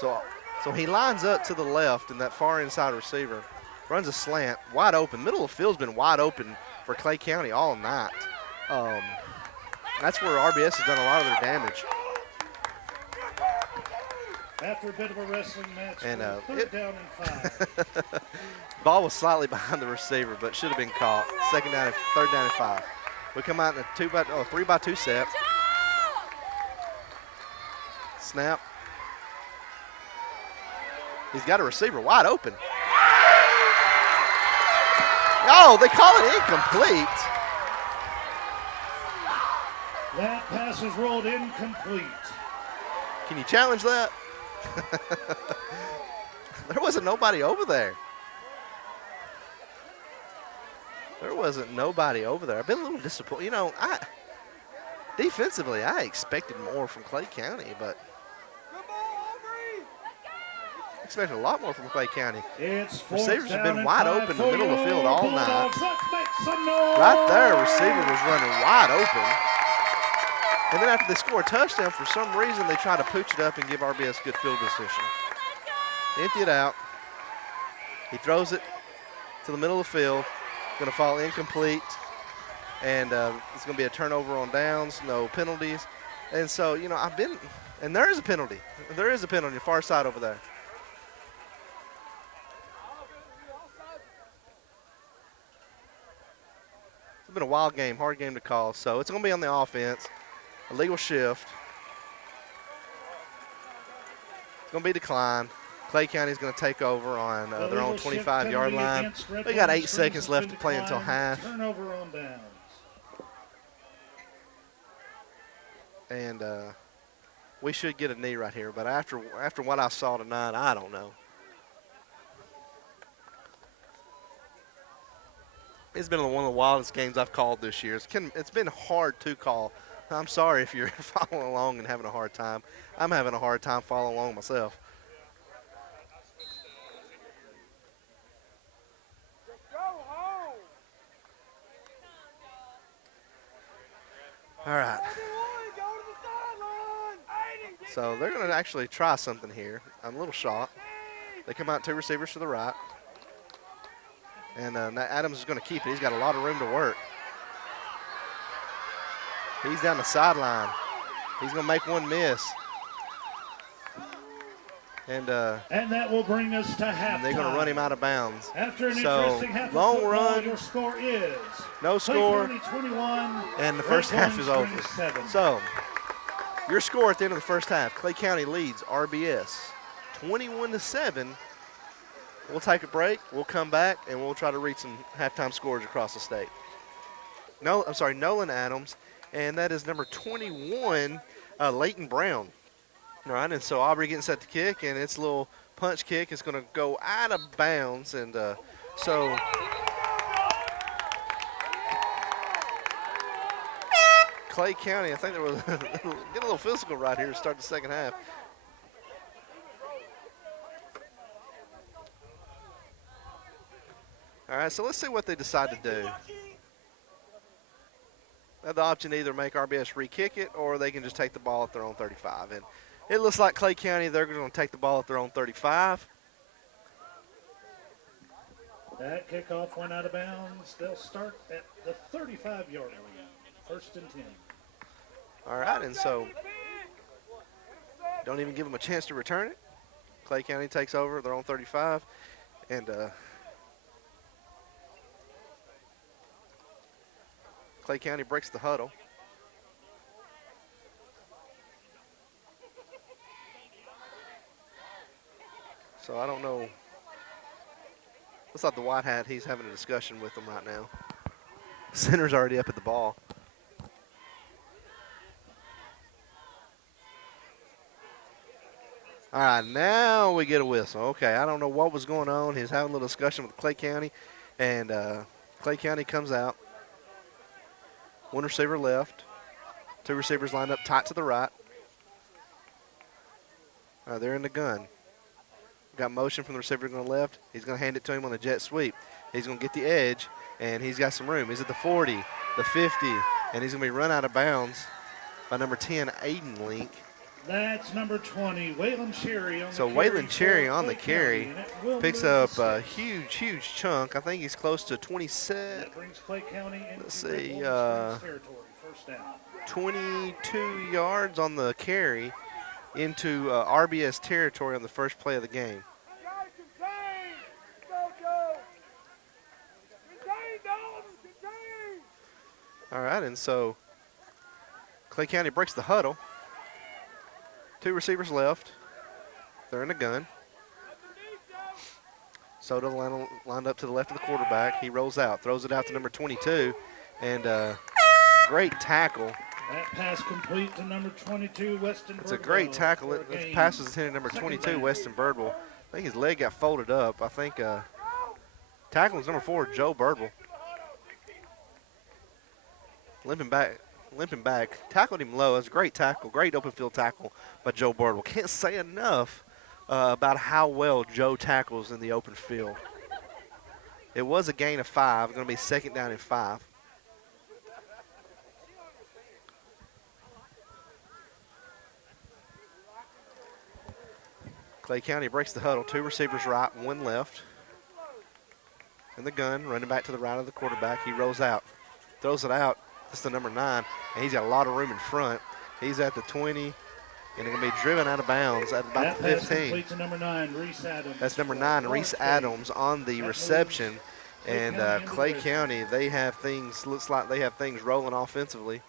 So he lines up to the left, and that far inside receiver runs a slant, wide open. Middle of the field's been wide open for Clay County all night. That's where RBS has done a lot of their damage. After a bit of a wrestling match, And 3rd down and 5. Ball was slightly behind the receiver, but should have been caught. 3rd down and 5. We come out in a 3-by-2 set. Snap. He's got a receiver wide open. Oh, they call it incomplete. That pass is rolled incomplete. Can you challenge that? There wasn't nobody over there. There wasn't nobody over there. I've been a little disappointed. You know, defensively, I expected more from Clay County, but I expected a lot more from Clay County. Receivers have been wide open in the middle of the field all night. Right there, receiver was running wide open. And then after they score a touchdown, for some reason, they try to pooch it up and give RBS good field position. Empty it out. He throws it to the middle of the field. Going to fall incomplete. and it's going to be a turnover on downs, no penalties. And so, you know, and there is a penalty. There is a penalty, far side over there. It's been a wild game, hard game to call. So it's going to be on the offense. Illegal shift. It's going to be declined. Clay County is going to take over on their own 25-yard line. We got 8 seconds left to play until half. Turnover on downs. And we should get a knee right here. But after what I saw tonight, I don't know. It's been one of the wildest games I've called this year. It's been hard to call. I'm sorry if you're following along and having a hard time. I'm having a hard time following along myself. All right. So they're going to actually try something here. I'm a little shocked. They come out 2 receivers to the right. And Adams is going to keep it. He's got a lot of room to work. He's down the sideline. He's going to make one miss. And that will bring us to halftime. They're going to run him out of bounds. After an interesting half long of football, run. your score is No score. 21, and the first half is over. 27. So your score at the end of the first half, Clay County leads RBS 21-7. We'll take a break. We'll come back, and we'll try to read some halftime scores across the state. Nolan Adams, and that is number 21, Leighton Brown. All right, and so Aubrey getting set to kick, and it's a little punch kick. It's going to go out of bounds, and so Clay County, I think they were get a little physical right here to start the second half. All right, so let's see what they decide to do. They have the option to either make RBS re-kick it, or they can just take the ball at their own 35. And it looks like Clay County, they're going to take the ball at their own 35. That kickoff went out of bounds. They'll start at the 35-yard line, 1st and 10. All right, and so don't even give them a chance to return it. Clay County takes over their own 35, and Clay County breaks the huddle. So I don't know. Looks like the white hat, he's having a discussion with them right now. Center's already up at the ball. All right, now we get a whistle. Okay, I don't know what was going on. He's having a little discussion with Clay County, and Clay County comes out. 1 receiver left. 2 receivers lined up tight to the right. They're in the gun. Got motion from the receiver to the left. He's going to hand it to him on a jet sweep. He's going to get the edge, and he's got some room. He's at the 40, the 50, and he's going to be run out of bounds by number 10, Aiden Link. That's number 20, Waylon Cherry on the so carry. Waylon Cherry on the carry picks up a huge huge chunk. I think he's close to 27. That brings Clay County into Let's see, territory, 1st down. 22 yards on the carry into RBS territory on the first play of the game. All right, and so Clay County breaks the huddle. 2 receivers left. They're in the gun. Soto lined up to the left of the quarterback. He rolls out, throws it out to number 22, and great tackle. That pass complete to number 22, Weston Birdwell. It's a great tackle. The pass was intended to number 22, Weston Birdwell. I think his leg got folded up. I think tackle is number 4, Joe Birdwell. Limping back, tackled him low. It was a great tackle, great open field tackle by Joe Birdwell. Can't say enough about how well Joe tackles in the open field. It was a gain of 5, going to be 2nd down and 5. Clay County breaks the huddle. 2 receivers right, 1 left. In the gun, running back to the right of the quarterback. He rolls out. throws it out. That's the number 9, and he's got a lot of room in front. He's at the 20, and it's going to be driven out of bounds at about the 15. To number 9, Reese Adams. That's number 9, Reese Adams, on the reception. And Clay County, they have things, looks like they have things rolling offensively.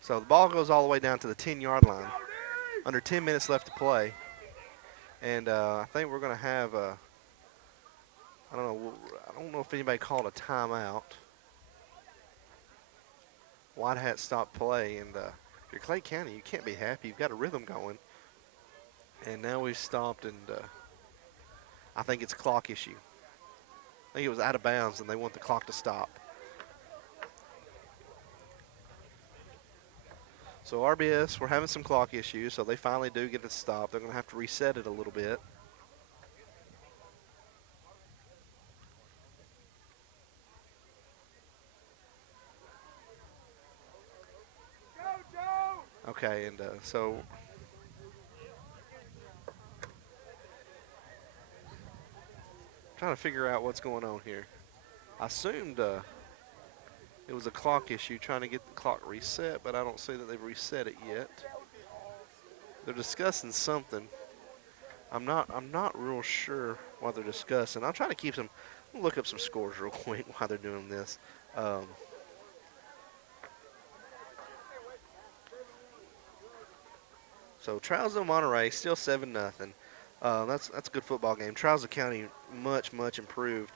So the ball goes all the way down to the 10-yard line. Under 10 minutes left to play. And I think we're going to have a, I don't know if anybody called a timeout. White Hat stopped play, and if you're Clay County, you can't be happy. You've got a rhythm going. And now we've stopped, and I think it's a clock issue. I think it was out of bounds, and they want the clock to stop. So RBS, we're having some clock issues, so they finally do get it stopped. They're going to have to reset it a little bit. Okay, and so trying to figure out what's going on here. I assumed it was a clock issue, trying to get the clock reset, but I don't see that they've reset it yet. They're discussing something. I'm not real sure what they're discussing. I'll try to keep some. I'll look up some scores real quick while they're doing this. So Trousdale Monterey still 7-0. That's a good football game. Trousdale County much improved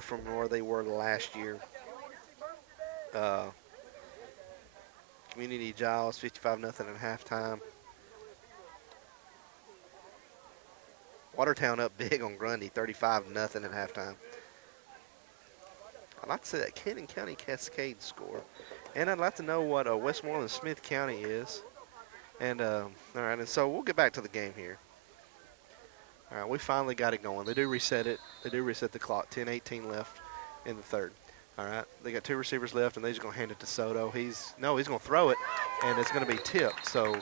from where they were last year. Community Giles 55-0 at halftime. Watertown up big on Grundy 35-0 at halftime. I'd like to say that Cannon County Cascade score, and I'd like to know what Westmoreland Smith County is. And all right, and so we'll get back to the game here. All right, we finally got it going. They do reset it. They do reset the clock. 10:18 left in the third. All right, they got 2 receivers left, and they're just going to hand it to Soto. He's going to throw it, and it's going to be tipped. So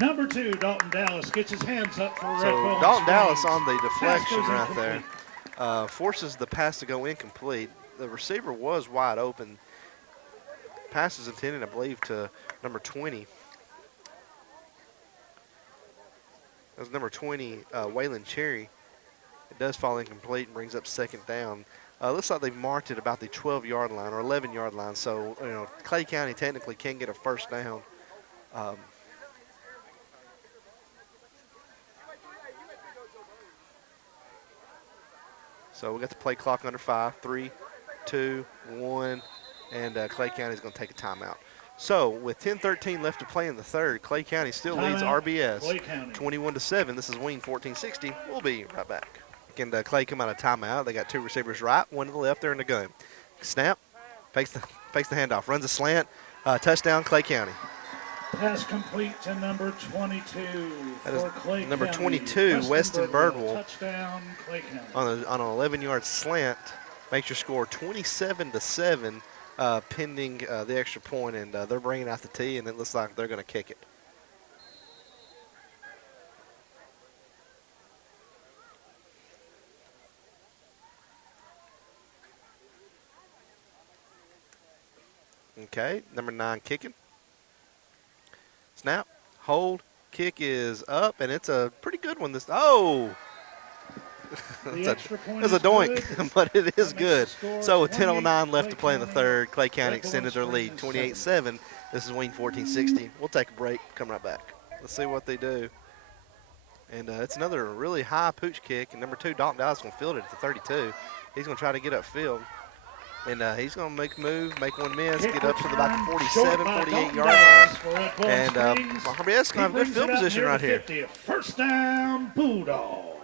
number 2, Dalton Dallas gets his hands up for red so ball. Dalton Dallas on the deflection right there forces the pass to go incomplete. The receiver was wide open. Pass is intended, I believe, to number 20. That was number 20, Waylon Cherry. It does fall incomplete and brings up second down. Looks like they've marked it about the 12-yard line or 11-yard line. So, Clay County technically can get a first down. So we got the play clock under 5, 3, 2, 1, and Clay County is going to take a timeout. So with 10:13 left to play in the third, Clay County still leads RBS 21-7. This is Wayne 1460. We'll be right back. And Clay come out of timeout. They got 2 receivers right, 1 to the left. They're in the gun. Snap, fakes the handoff, runs a slant, touchdown Clay County. Pass complete to number 22 for Clay number County. 22, Weston Birdwell. Touchdown Clay County. On an 11-yard slant, makes your score 27-7, pending the extra point, and they're bringing out the tee, and it looks like they're going to kick it. Okay, number 9 kicking. Snap, hold, kick is up, and it's a pretty good one. It's a doink, but it is good. So with 10:09 left to play in the third, Clay County extended their lead 28-7. This is Wayne 1460. We'll take a break, come right back. Let's see what they do. And it's another really high pooch kick, and number 2, Dalton Dallas, going to field it at the 32. He's going to try to get upfield. And he's going to make a move, make one miss, get up to about the 47, 48-yard line. And RBS going to have good field position right here. First down, Bulldogs.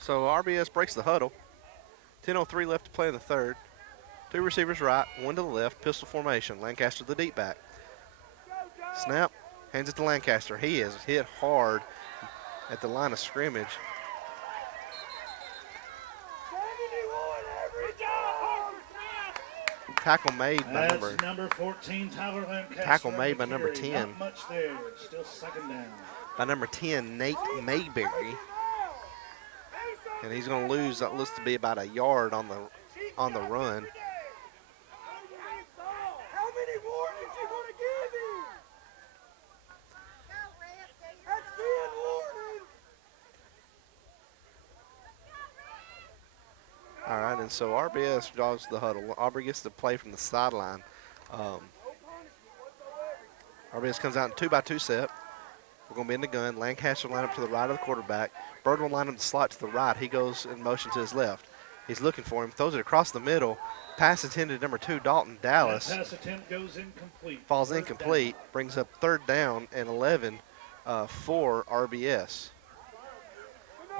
So RBS breaks the huddle. 10:03 left to play in the third. 2 receivers right, 1 to the left, pistol formation. Lancaster the deep back. Snap, Hands it to Lancaster. He is hit hard at the line of scrimmage. Tackle made by number 14, Tyler Lancaster. Tackle made by number 10. Not much there. Still second down. By number 10, Nate Mayberry. And he's going to lose what looks to be about a yard on the run. How many warnings you going to give him? That's 10 warnings. All right, and so RBS jogs the huddle. Aubrey gets to play from the sideline. RBS comes out in 2-by-2 set. We're going to be in the gun. Lancaster line up to the right of the quarterback. Bird will line up the slot to the right. He goes in motion to his left. He's looking for him, throws it across the middle. Pass intended number 2, Dalton Dallas. That pass attempt goes incomplete. Falls incomplete, brings up 3rd down and 11 for RBS.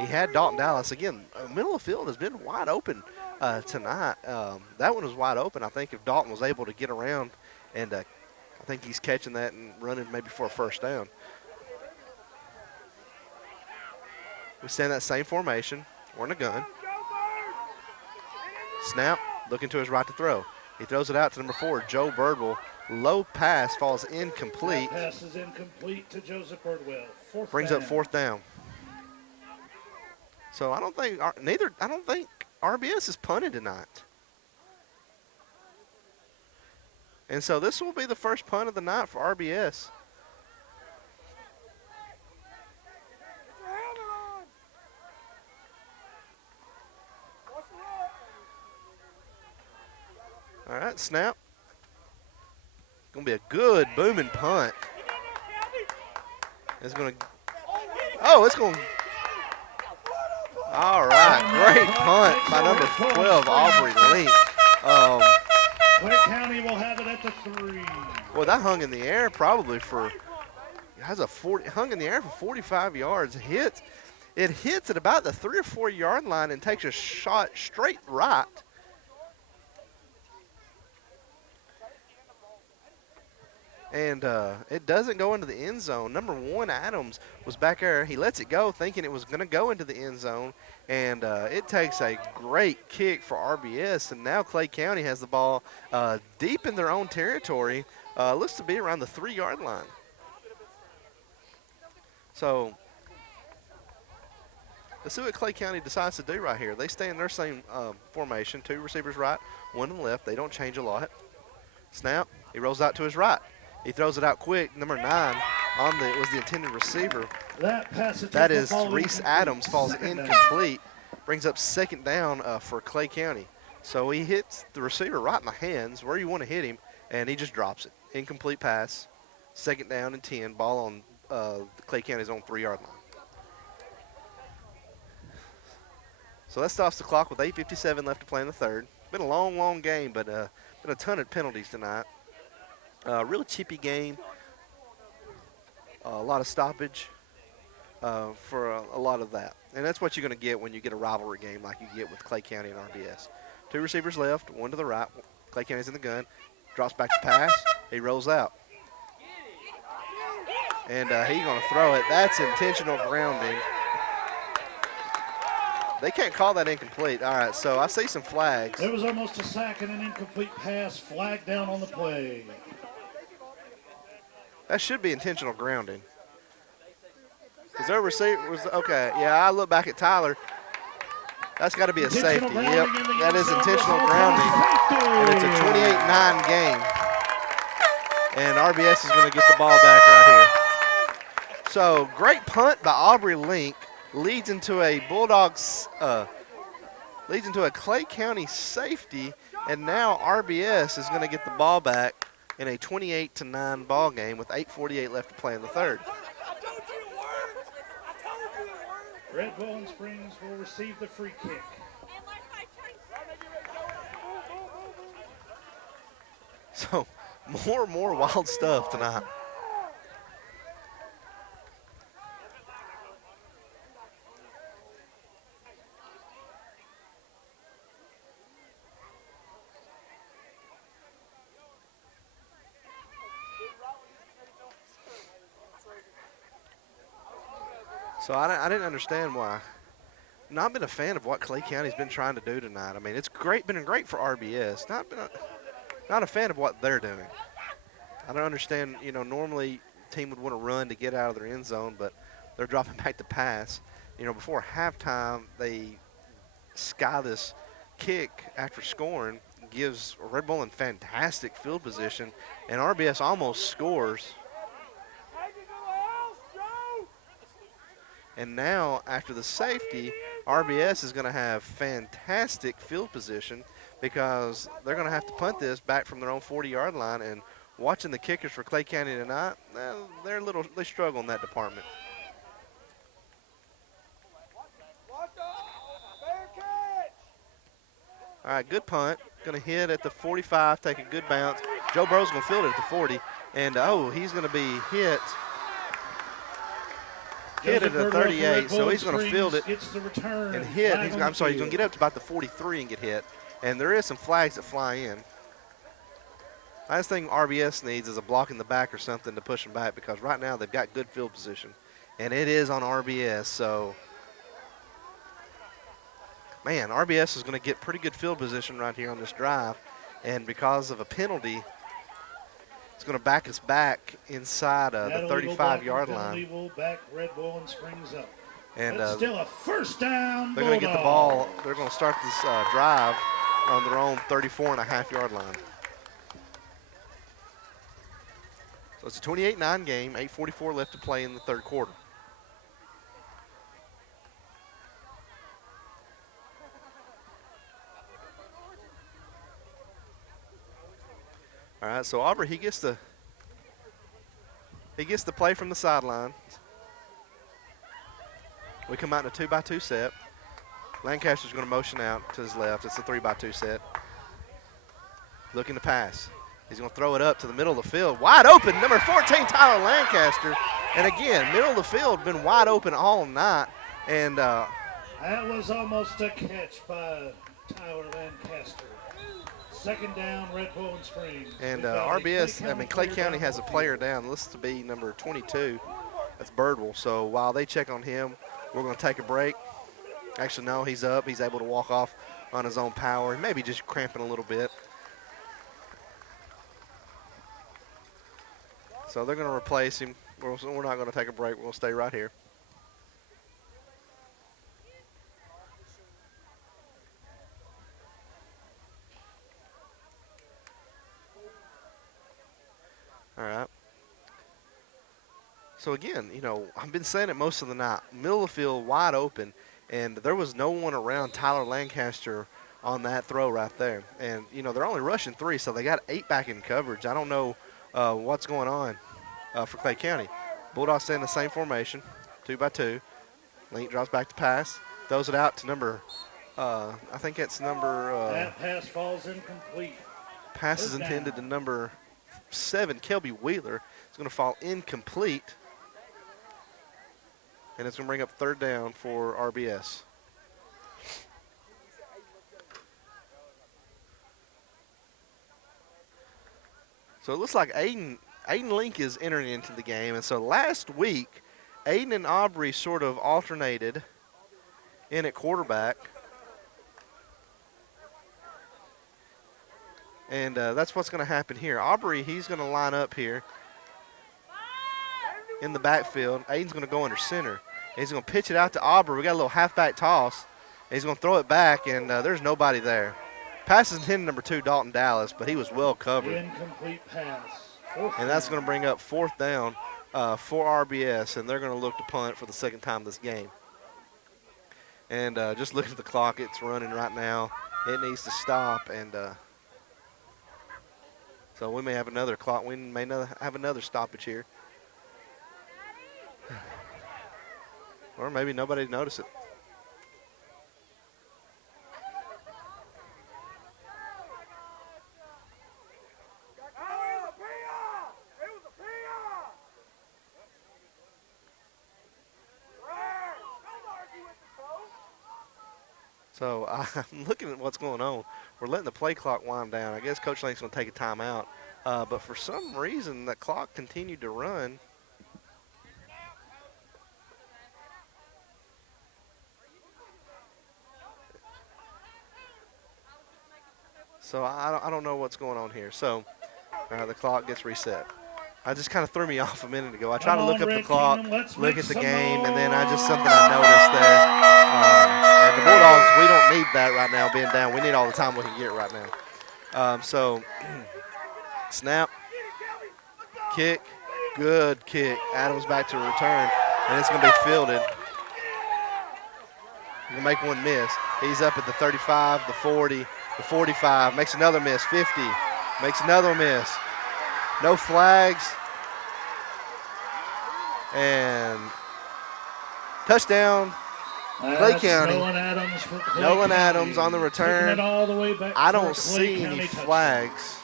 He had Dalton Dallas. Again, middle of the field has been wide open tonight. That one was wide open. I think if Dalton was able to get around, and I think he's catching that and running maybe for a 1st down. We stand that same formation. We're in a gun. Snap, looking to his right to throw. He throws it out to number 4, Joe Birdwell. Low pass falls incomplete. That pass is incomplete to Joseph Birdwell. Brings up 4th down. So I don't think RBS is punted tonight. And so this will be the first punt of the night for RBS. All right, snap. Going to be a good booming punt. It's going to, it's going to, all right, great punt by number 12, Aubrey Link. Clay County will have it at the 3. Well, that hung in the air probably for, hung in the air for 45 yards. It hits at about the 3 or 4 yard line and takes a shot straight right. And it doesn't go into the end zone. Number 1, Adams, was back there. He lets it go thinking it was going to go into the end zone. And it takes a great kick for RBS. And now Clay County has the ball deep in their own territory. Looks to be around the 3 yard line. So let's see what Clay County decides to do right here. They stay in their same formation. 2 receivers right, 1 on the left. They don't change a lot. Snap. He rolls out to his right. He throws it out quick. Number 9 was the intended receiver. That is Reese Adams, falls incomplete. Brings up 2nd down for Clay County. So he hits the receiver right in the hands where you want to hit him, and he just drops it. Incomplete pass. 2nd down and 10. Ball on Clay County's own 3 yard line. So that stops the clock with 8:57 left to play in the 3rd. Been a long, long game, but been a ton of penalties tonight. Real chippy game. A lot of stoppage for a lot of that. And that's what you're going to get when you get a rivalry game like you get with Clay County and RBS. 2 receivers left, 1 to the right. Clay County's in the gun. Drops back to pass. He rolls out. And he's going to throw it. That's intentional grounding. They can't call that incomplete. All right, so I see some flags. There was almost a sack and an incomplete pass. Flag down on the play. That should be intentional grounding. Is there a receiver? Okay, yeah, I look back at Tyler. That's got to be a safety. Yep, that is intentional grounding. And it's a 28-9 game. And RBS is going to get the ball back right here. So great punt by Aubrey Link. Leads into a Bulldogs, leads into a Clay County safety, and now RBS is going to get the ball back in a 28-9 ball game with 8:48 left to play in the 3rd. Red Bowling Springs will receive the free kick. So more wild stuff tonight. So I didn't understand why. Not been a fan of what Clay County's been trying to do tonight. I mean, it's been great for RBS. Not a fan of what they're doing. I don't understand. You know, normally team would want to run to get out of their end zone, but they're dropping back to pass. You know, before halftime, they sky this kick after scoring, gives Red Bull in fantastic field position, and RBS almost scores. And now, after the safety, RBS is going to have fantastic field position because they're going to have to punt this back from their own 40-yard line. And watching the kickers for Clay County tonight, they struggle in that department. All right, good punt. Going to hit at the 45, take a good bounce. Joe Burrow's going to field it at the 40, and he's going to be hit at the 38, so he's going to field it and hit. He's going to get up to about the 43 and get hit. And there is some flags that fly in. I just think RBS needs is a block in the back or something to push them back because right now they've got good field position. And it is on RBS, so man, RBS is going to get pretty good field position right here on this drive. And because of a penalty, it's going to back us back inside the 35-yard line. Back Red Bull and springs up. And still a first down. They're going to get the ball. They're going to start this drive on their own 34.5-yard line. So it's a 28-9 game, 8:44 left to play in the third quarter. All right, so Aubrey, he gets the play from the sideline. We come out in a 2-by-2 set. Lancaster's going to motion out to his left. It's a 3-by-2 set. Looking to pass. He's going to throw it up to the middle of the field. Wide open, number 14, Tyler Lancaster. And again, middle of the field been wide open all night. And that was almost a catch by Tyler Lancaster. Second down, Red Bull and Springs. And RBS, Clay County has a player down, listed to be number 22. That's Birdwell. So while they check on him, we're going to take a break. Actually, no, he's up. He's able to walk off on his own power. Maybe just cramping a little bit. So they're going to replace him. We're not going to take a break. We're going to stay right here. All right. So again, you know, I've been saying it most of the night. Middle of the field, wide open, and there was no one around Tyler Lancaster on that throw right there. And, you know, they're only rushing 3, so they got 8 back in coverage. I don't know what's going on for Clay County. Bulldogs stay in the same formation, 2-by-2. Link drops back to pass, throws it out to number, I think it's number. That pass falls incomplete. Pass is intended to number 7, Kelby Wheeler. It's going to fall incomplete. And it's going to bring up third down for RBS. So it looks like Aiden Link is entering into the game. And so last week, Aiden and Aubrey sort of alternated in at quarterback. And that's what's going to happen here. Aubrey, he's going to line up here in the backfield. Aiden's going to go under center. He's going to pitch it out to Aubrey. We got a little halfback toss. He's going to throw it back, and there's nobody there. Pass is intended number 2, Dalton Dallas, but he was well covered. Incomplete pass. And that's going to bring up fourth down for RBS, and they're going to look to punt for the second time this game. And just looking at the clock, it's running right now. It needs to stop, and so we may have another clock. We may have another stoppage here. Or maybe nobody noticed it. So I'm looking at what's going on. We're letting the play clock wind down. I guess Coach Lane's going to take a timeout. But for some reason, the clock continued to run. So I don't know what's going on here. So the clock gets reset. I just kind of threw me off a minute ago. I tried to look up the clock, look at the game, and then something I noticed there. And the Bulldogs, we don't need that right now being down. We need all the time we can get right now. So snap, kick, good kick. Adams back to return, and it's going to be fielded. He'll make one miss. He's up at the 35, the 40, the 45. Makes another miss, 50. Makes another miss. No flags. And touchdown, Clay County. Nolan Adams on the return. I don't see any flags.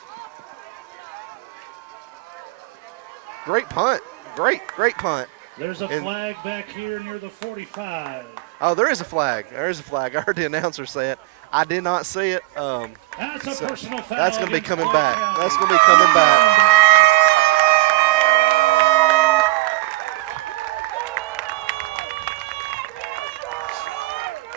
Great punt. Great punt. There's a flag back here near the 45. Oh, there is a flag. There is a flag. I heard the announcer say it. I did not see it. That's a personal foul. That's going to be coming back. That's going to be coming back.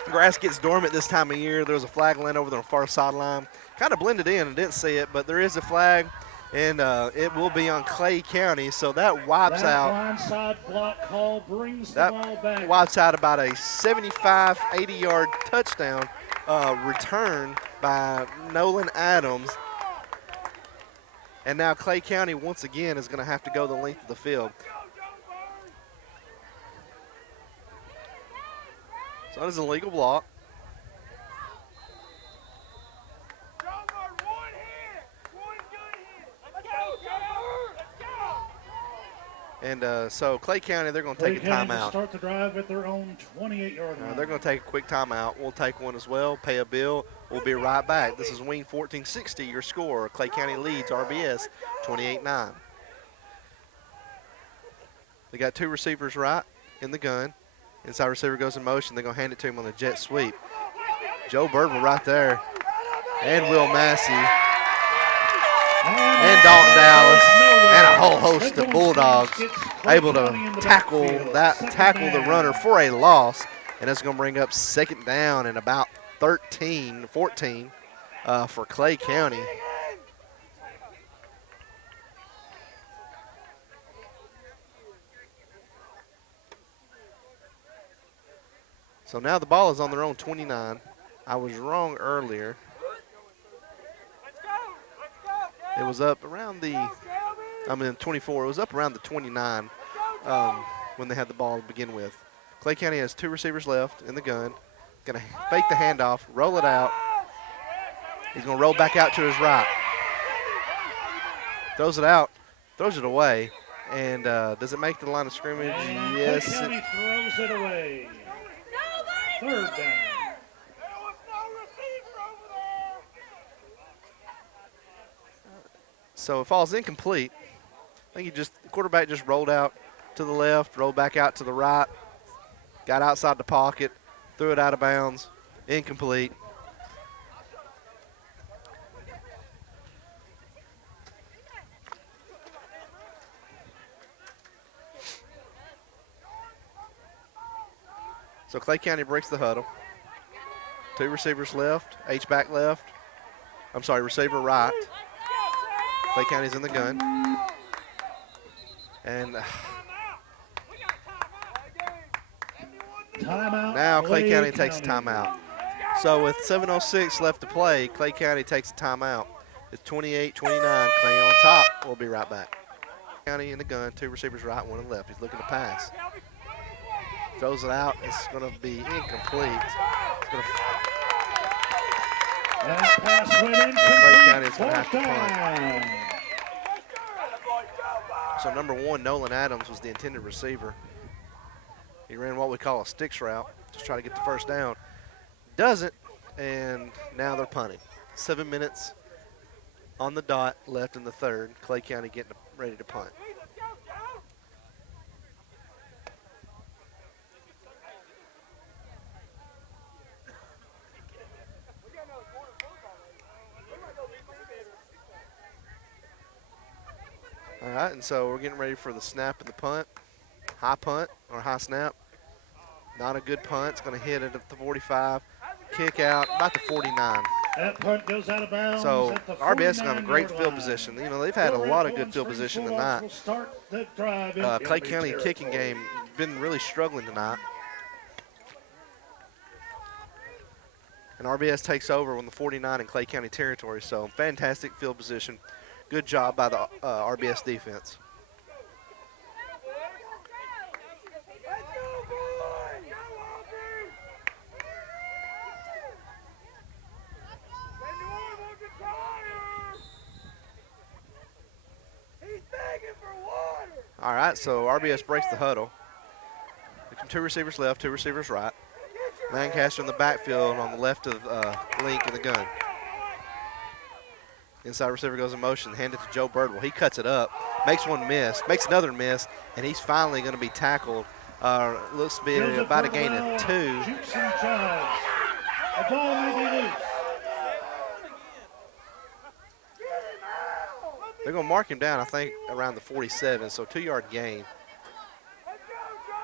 Grass gets dormant this time of year. There was a flag laying over the far sideline. Kind of blended in and didn't see it, but there is a flag, and it will be on Clay County. So that wipes out. Blindside block call brings the ball back. Wipes out about a 75, 80-yard touchdown return by Nolan Adams. And now Clay County once again is going to have to go the length of the field. So that is a legal block. And so Clay County, they're going to take a timeout. Start the drive at their own 28-yard line. They're going to take a quick timeout. We'll take one as well, pay a bill. We'll be right back. This is Wing 1460, your score. Clay County leads RBS 28-9. They got two receivers right in the gun. Inside receiver goes in motion. They're going to hand it to him on a jet sweep. Joe Birdwell right there. And Will Massey. And Dalton Dallas. And a whole host of Bulldogs able to tackle the runner for a loss. And it's going to bring up second down and about 14 for Clay County. So now the ball is on their own 29. I was wrong earlier. It was up around the, 24. It was up around the 29 when they had the ball to begin with. Clay County has two receivers left in the gun. Going to fake the handoff, roll it out. He's going to roll back out to his right. Throws it out, throws it away. And does it make the line of scrimmage? And yes. Clay County throws it away. Third down. So it falls incomplete. I think the quarterback just rolled out to the left, rolled back out to the right, got outside the pocket, threw it out of bounds, incomplete. So Clay County breaks the huddle. Two receivers left, H-back left. I'm sorry, receiver right. Clay County's in the gun. And now Clay County takes a timeout. So with 7:06 left to play, Clay County takes a timeout. It's 28-29, Clay on top. We'll be right back. County in the gun, two receivers right, one on the left. He's looking to pass. Throws it out. It's going to be incomplete. It's going to That pass went incomplete. Clay County is going to have to punt. So number one, Nolan Adams was the intended receiver. He ran what we call a sticks route, just try to get the first down. Doesn't, and now they're punting. 7 minutes on the dot left in the third. Clay County getting ready to punt. All right, and so we're getting ready for the snap and the punt. High punt or high snap. Not a good punt. It's going to hit it at the 45. Kick out about the 49. That punt goes out of bounds. So at the RBS got a great 49-yard field line. position. You know, they've had a lot of good field position tonight. Will start the drive in Clay enemy County territory. kicking game been really struggling tonight. And RBS takes over on the 49 in Clay County territory. So fantastic field position. Good job by the RBS defense. Let's go, boys! Go, Aubrey! Send him over to fire! He's begging for water! All right, so RBS breaks the huddle. 2 receivers left, 2 receivers right. Lancaster in the backfield on the left of Link in the gun. Inside receiver goes in motion, hand it to Joe Birdwell. He cuts it up, makes one miss, makes another miss, and he's finally going to be tackled. Looks to be about a gain of 2. Shoots and chives. The ball may be loose. They're going to mark him down, I think, around the 47, so 2-yard gain. Let's go, Joe!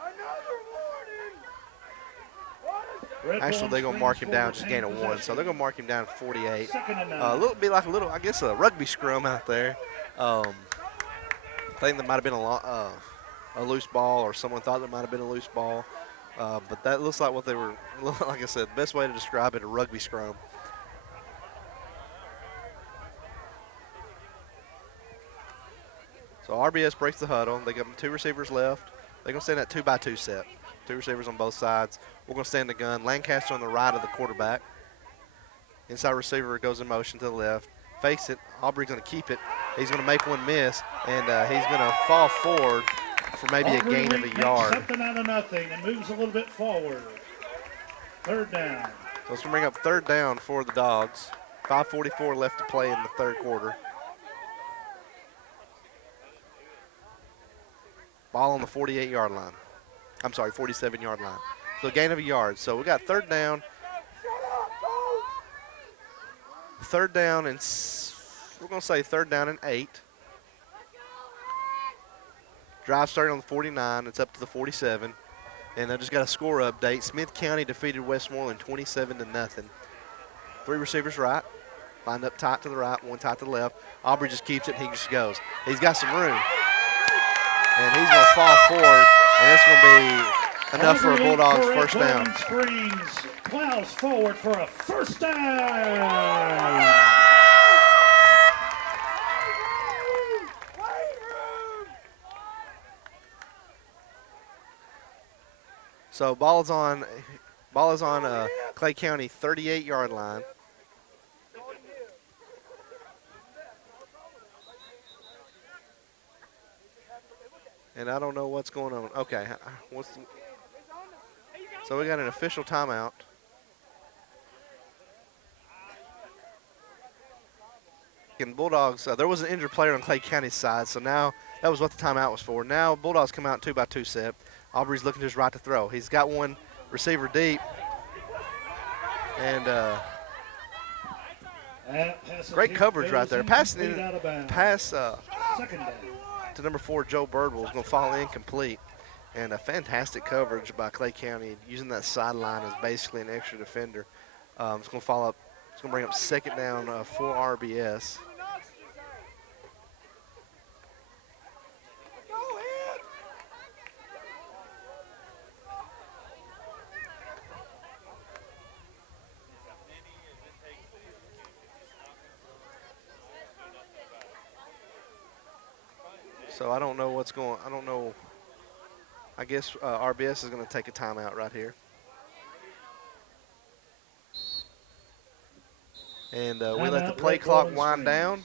Another warning! Actually, they're going to mark him down, just gain of 1, so they're going to mark him down to 48. A little, I guess, a rugby scrum out there. I think there might have been a loose ball, or someone thought there might have been a loose ball. But that looks like what they were, like I said, the best way to describe it, a rugby scrum. So RBS breaks the huddle. They got 2 receivers left. They're going to stand that 2-by-2 set. 2 receivers on both sides. We're going to stand the gun. Lancaster on the right of the quarterback. Inside receiver goes in motion to the left. Fakes it. Aubrey's going to keep it. He's going to make one miss, and he's going to fall forward for maybe a gain of a yard. Something out of nothing and moves a little bit forward. 3rd down. So it's going to bring up 3rd down for the Dogs. 5:44 left to play in the 3rd quarter. Ball on the 48-yard line. I'm sorry, 47-yard line. So a gain of a yard. So we got 3rd down. 3rd down, and we're going to say 3rd down and 8. Drive starting on the 49. It's up to the 47. And I just got a score update. Smith County defeated Westmoreland 27-0. 3 receivers right. Lined up tight to the right, 1 tight to the left. Aubrey just keeps it, and he just goes. He's got some room. And he's going to fall forward, and it's going to be enough for a Bulldogs first down. Springs plows forward for a first down. So ball is on Clay County 38-yard line. And I don't know what's going on. Okay, so we got an official timeout. And Bulldogs, there was an injured player on Clay County's side, so now that was what the timeout was for. Now Bulldogs come out 2-by-2 set. Aubrey's looking to his right to throw. He's got one receiver deep. And great coverage right there. Passing in, pass to number 4, Joe Birdwell, is going to fall incomplete. And a fantastic coverage by Clay County, using that sideline as basically an extra defender. It's going to follow up. It's going to bring up 2nd down for RBS. So I don't know what's going. I don't know. I guess RBS is going to take a timeout right here. And we let the play clock wind down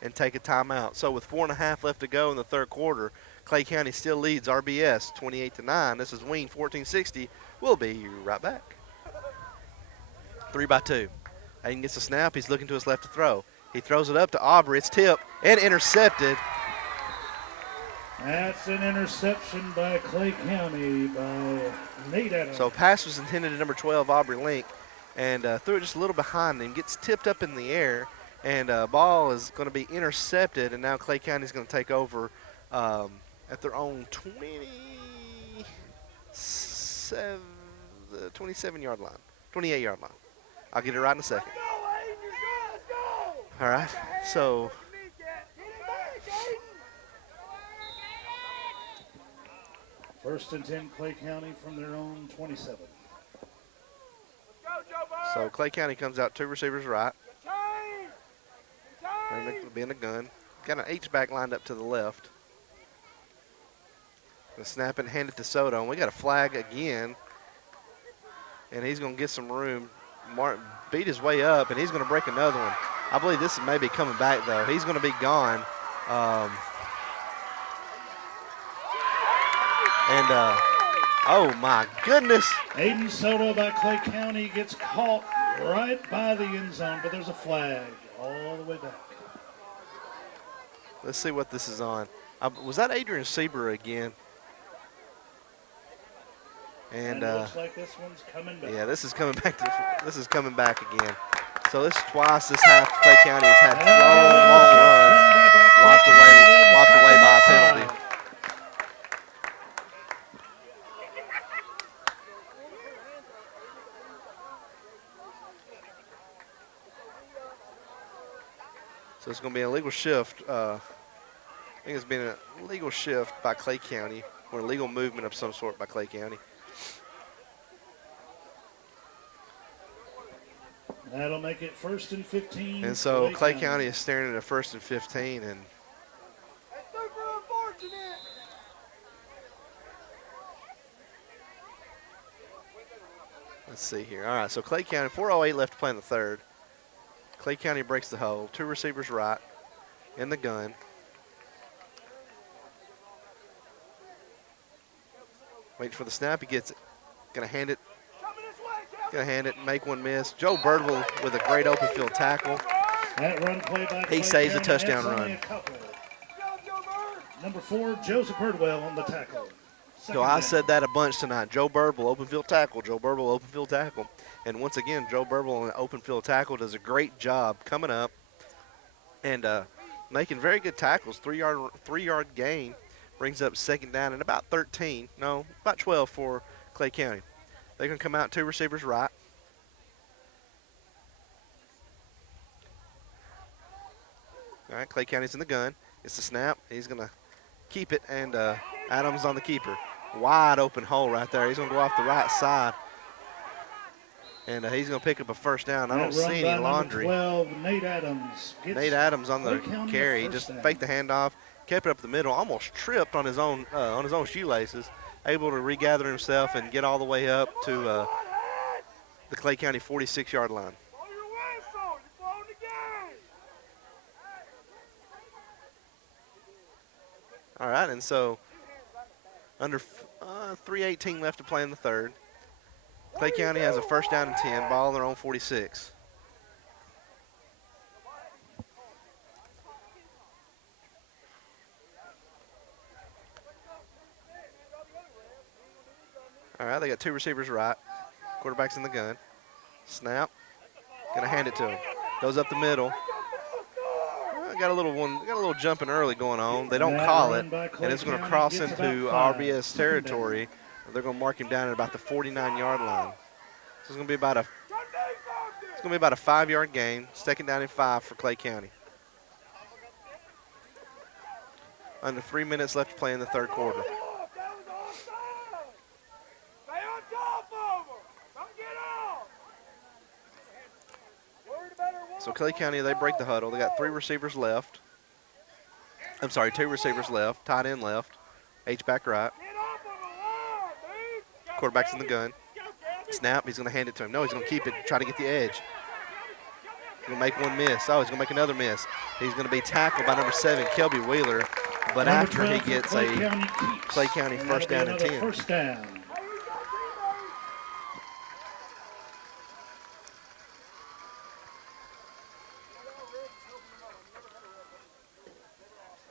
and take a timeout. So with 4.5 left to go in the 3rd quarter, Clay County still leads RBS 28-9. This is Ween 1460. We'll be right back. 3-by-2. Aiden gets a snap. He's looking to his left to throw. He throws it up to Aubrey. It's tipped and intercepted. That's an interception by Clay County by Nate Adams. So pass was intended to number 12, Aubrey Link, and threw it just a little behind him. Gets tipped up in the air, and ball is going to be intercepted, and now Clay County is going to take over at their own 27-yard line, 28-yard line. I'll get it right in a second. Let's go, Aiden. You're good. Let's go. All right. So Get it back, Aiden. First and 10, Clay County from their own 27. Let's go, Joe Bird. so Clay County comes out 2 receivers right. Good time. Good And time. it'll be in the gun. Got an H-back lined up to the left. The snap and hand it to Soto. And we got a flag again. And he's going to get some room. Martin beat his way up, and he's going to break another one. I believe this is maybe coming back, though. He's going to be gone. Oh, my goodness. Aiden Soto by Clay County gets caught right by the end zone, but there's a flag all the way back. Let's see what this is on. Was that Adrian Sieber again? And it looks like this one's coming back. Yeah, this is coming back. This is coming back again. So this is twice this half Clay County has had long runs, wiped away by a penalty. So it's going to be an illegal shift. I think it's been an illegal shift by Clay County, or illegal movement of some sort by Clay County. That'll make it first and 15. And so Clay County is staring at a first and 15, and That's super unfortunate. let's see here. All right, so Clay County, 4:08 left to play in the third. Clay County breaks the hold. 2 receivers right in the gun. Waiting for the snap. He gets it. Gonna hand it. Coming this way, Jeff. Gonna hand it. Make one miss. Joe Birdwell with a great open field tackle. That run play by He Clay saves a County, touchdown that's only run. a couple. Good job, Joe Bird. Number 4, Joseph Birdwell on the tackle. So I said that a bunch tonight. Joe Birdwell, open field tackle. Joe Birdwell, open field tackle. And once again, Joe Birdwell on the open field tackle does a great job coming up and making very good tackles. 3-yard gain brings up second down and about 13. No, about 12 for Clay County. They're going to come out 2 receivers right. All right, Clay County's in the gun. It's the snap. He's going to keep it, and Adams on the keeper. Wide open hole right there. He's going to go off the right side, and he's going to pick up a first down. I don't see any laundry. 12, Nate Adams. Nate Adams on the Clay County carry. He first just down. faked the handoff, kept it up the middle, almost tripped on his own shoelaces, able to regather himself and get all the way up to the Clay County 46-yard line. Blow your whistle. You're blowing the game. All right, and so under 3:18 left to play in the third. Clay County has a first down and 10, ball on their own 46. All right, they got 2 receivers right. Quarterback's in the gun. Snap. Gonna hand it to him. Goes up the middle. Got a little jumping early going on. They don't call it, and it's going to cross into RBS territory. They're going to mark him down at about the 49-yard line. So it's going to be about a 5-yard gain. Second down and 5 for Clay County. Under 3 minutes left to play in the third quarter. That was offside. Stay on top of him. Don't get off. Worried about her So Clay County, they break the huddle. They got 3 receivers left. I'm sorry, 2 receivers left. Tight end left. H-back right. Get off of the line, dude. Go Quarterback's in the get it. gun. Go get it. Snap, he's going to hand it to him. No, he's going to keep it, try to get the edge. He's going to make one miss. Oh, he's going to make another miss. He's going to be tackled by number 7, Kelby Wheeler. But Number after he 12 for gets Clay a County keeps. Clay County And first that'll down be and another 10. First down.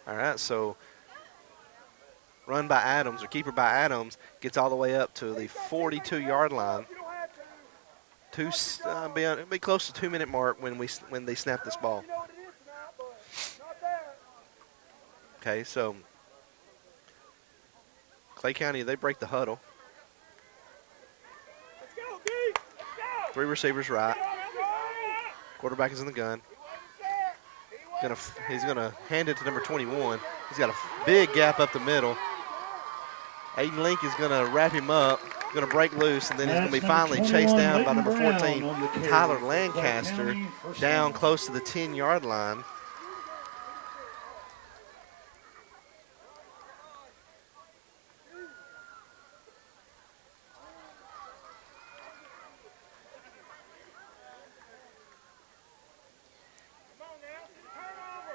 All right, so run by Adams, or keeper by Adams, gets all the way up to the 42-yard line. It'll be close to 2-minute mark when they snap this ball. You know what it is tonight, but not there. Okay, so Clay County, they break the huddle. Let's go, D. Let's go. 3 receivers right. Let's go. Quarterback is in the gun. He's gonna hand it to number 21. He's got a big gap up the middle. Aiden Link is gonna wrap him up, gonna break loose, and then he's gonna be finally chased down by number 14, Tyler Lancaster, down close to the 10-yard line.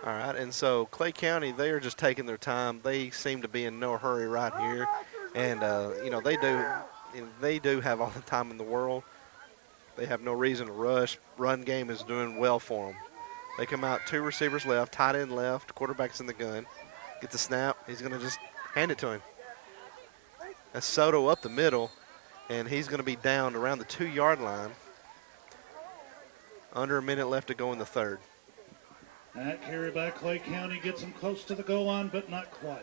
All right, and so Clay County, they are just taking their time. They seem to be in no hurry right here, and you know, they do have all the time in the world. They have no reason to rush. Run game is doing well for them. They come out, 2 receivers left, tight end left, quarterback's in the gun. Get the snap. He's going to just hand it to him. That's Soto up the middle, and he's going to be down around the 2-yard line. Under a minute left to go in the third. That carry by Clay County gets him close to the goal line, but not quite.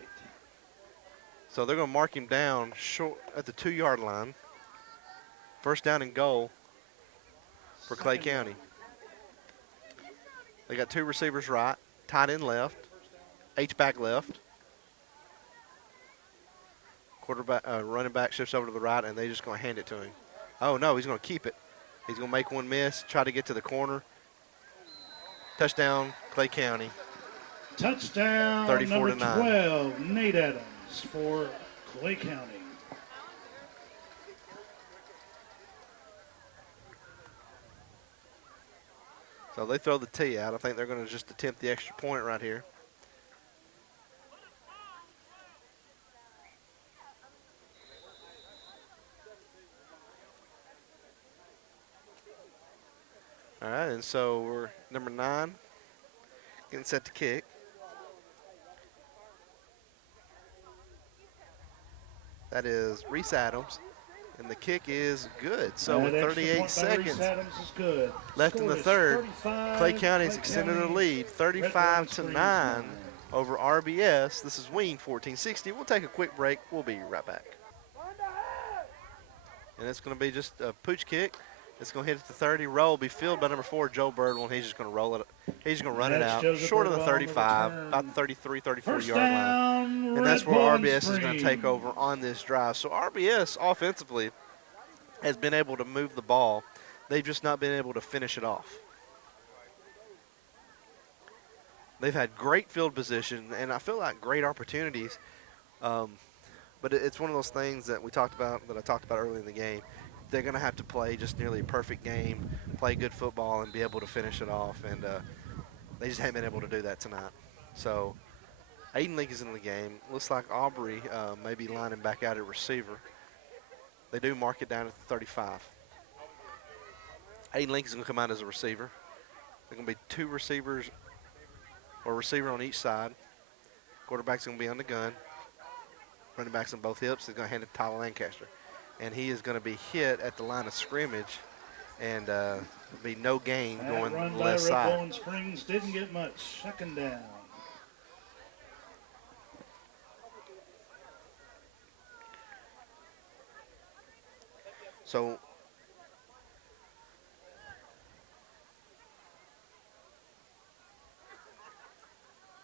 So they're going to mark him down short at the 2-yard line. First down and goal for Clay County. They got 2 receivers right, tight end left, H-back left. Running back shifts over to the right, and they're just going to hand it to him. Oh, no, he's going to keep it. He's going to make one miss, try to get to the corner. Touchdown, Clay County. Touchdown, 34 number to 9. 12, Nate Adams for Clay County. So they throw the tee out. I think they're going to just attempt the extra point right here. All right, and so we're number 9 getting set to kick. That is Reese Adams, and the kick is good. So with 38 seconds left in the third, Clay County's extended the lead, 35 to 9 over RBS. This is Wing 1460. We'll take a quick break. We'll be right back. And it's going to be just a pooch kick. It's going to hit at the 30. Roll will be filled by number 4, Joe Birdwell, and he's just going to roll it. He's going to run it out short of the 35, about the 33, 34-yard line. And that's where RBS is going to take over on this drive. So RBS offensively has been able to move the ball. They've just not been able to finish it off. They've had great field position, and I feel like great opportunities. But it's one of those things that I talked about early in the game. They're going to have to play just nearly a perfect game, play good football, and be able to finish it off. And they just haven't been able to do that tonight. So Aiden Link is in the game. Looks like Aubrey may be lining back out at receiver. They do mark it down at the 35. Aiden Link is going to come out as a receiver. There are going to be 2 receivers or a receiver on each side. Quarterback's going to be on the gun. Running back's on both hips. He's going to hand it to Tyler Lancaster. And he is going to be hit at the line of scrimmage, and be no gain going left side. Bowling Springs didn't get much. Second down. So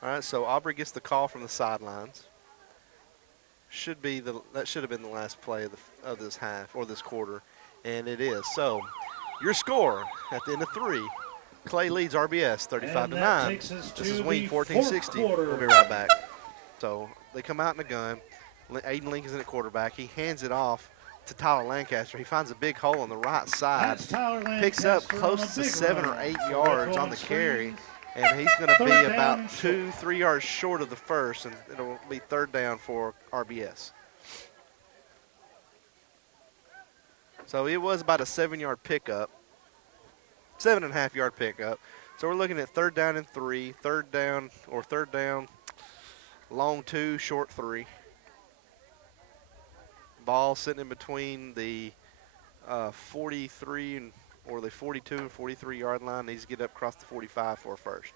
all right, so Aubrey gets the call from the sidelines. That should have been the last play of this half or this quarter, and it is. So your score at the end of 3, Clay leads RBS 35 to 9. This is Wing 1460. We'll be right back. So they come out in the gun. Aiden Link is in at quarterback. He hands it off to Tyler Lancaster. He finds a big hole on the right side. Picks up close to 7 or 8 yards on the carry. And he's going to be about 2-3 yards short of the first, and it'll be third down for RBS. So it was about a 7-yard pickup, 7.5-yard pickup. So we're looking at third down and 3, third down, long 2, short 3. Ball sitting in between the 43 or the 42 and 43-yard line. Needs to get up across the 45 for a first.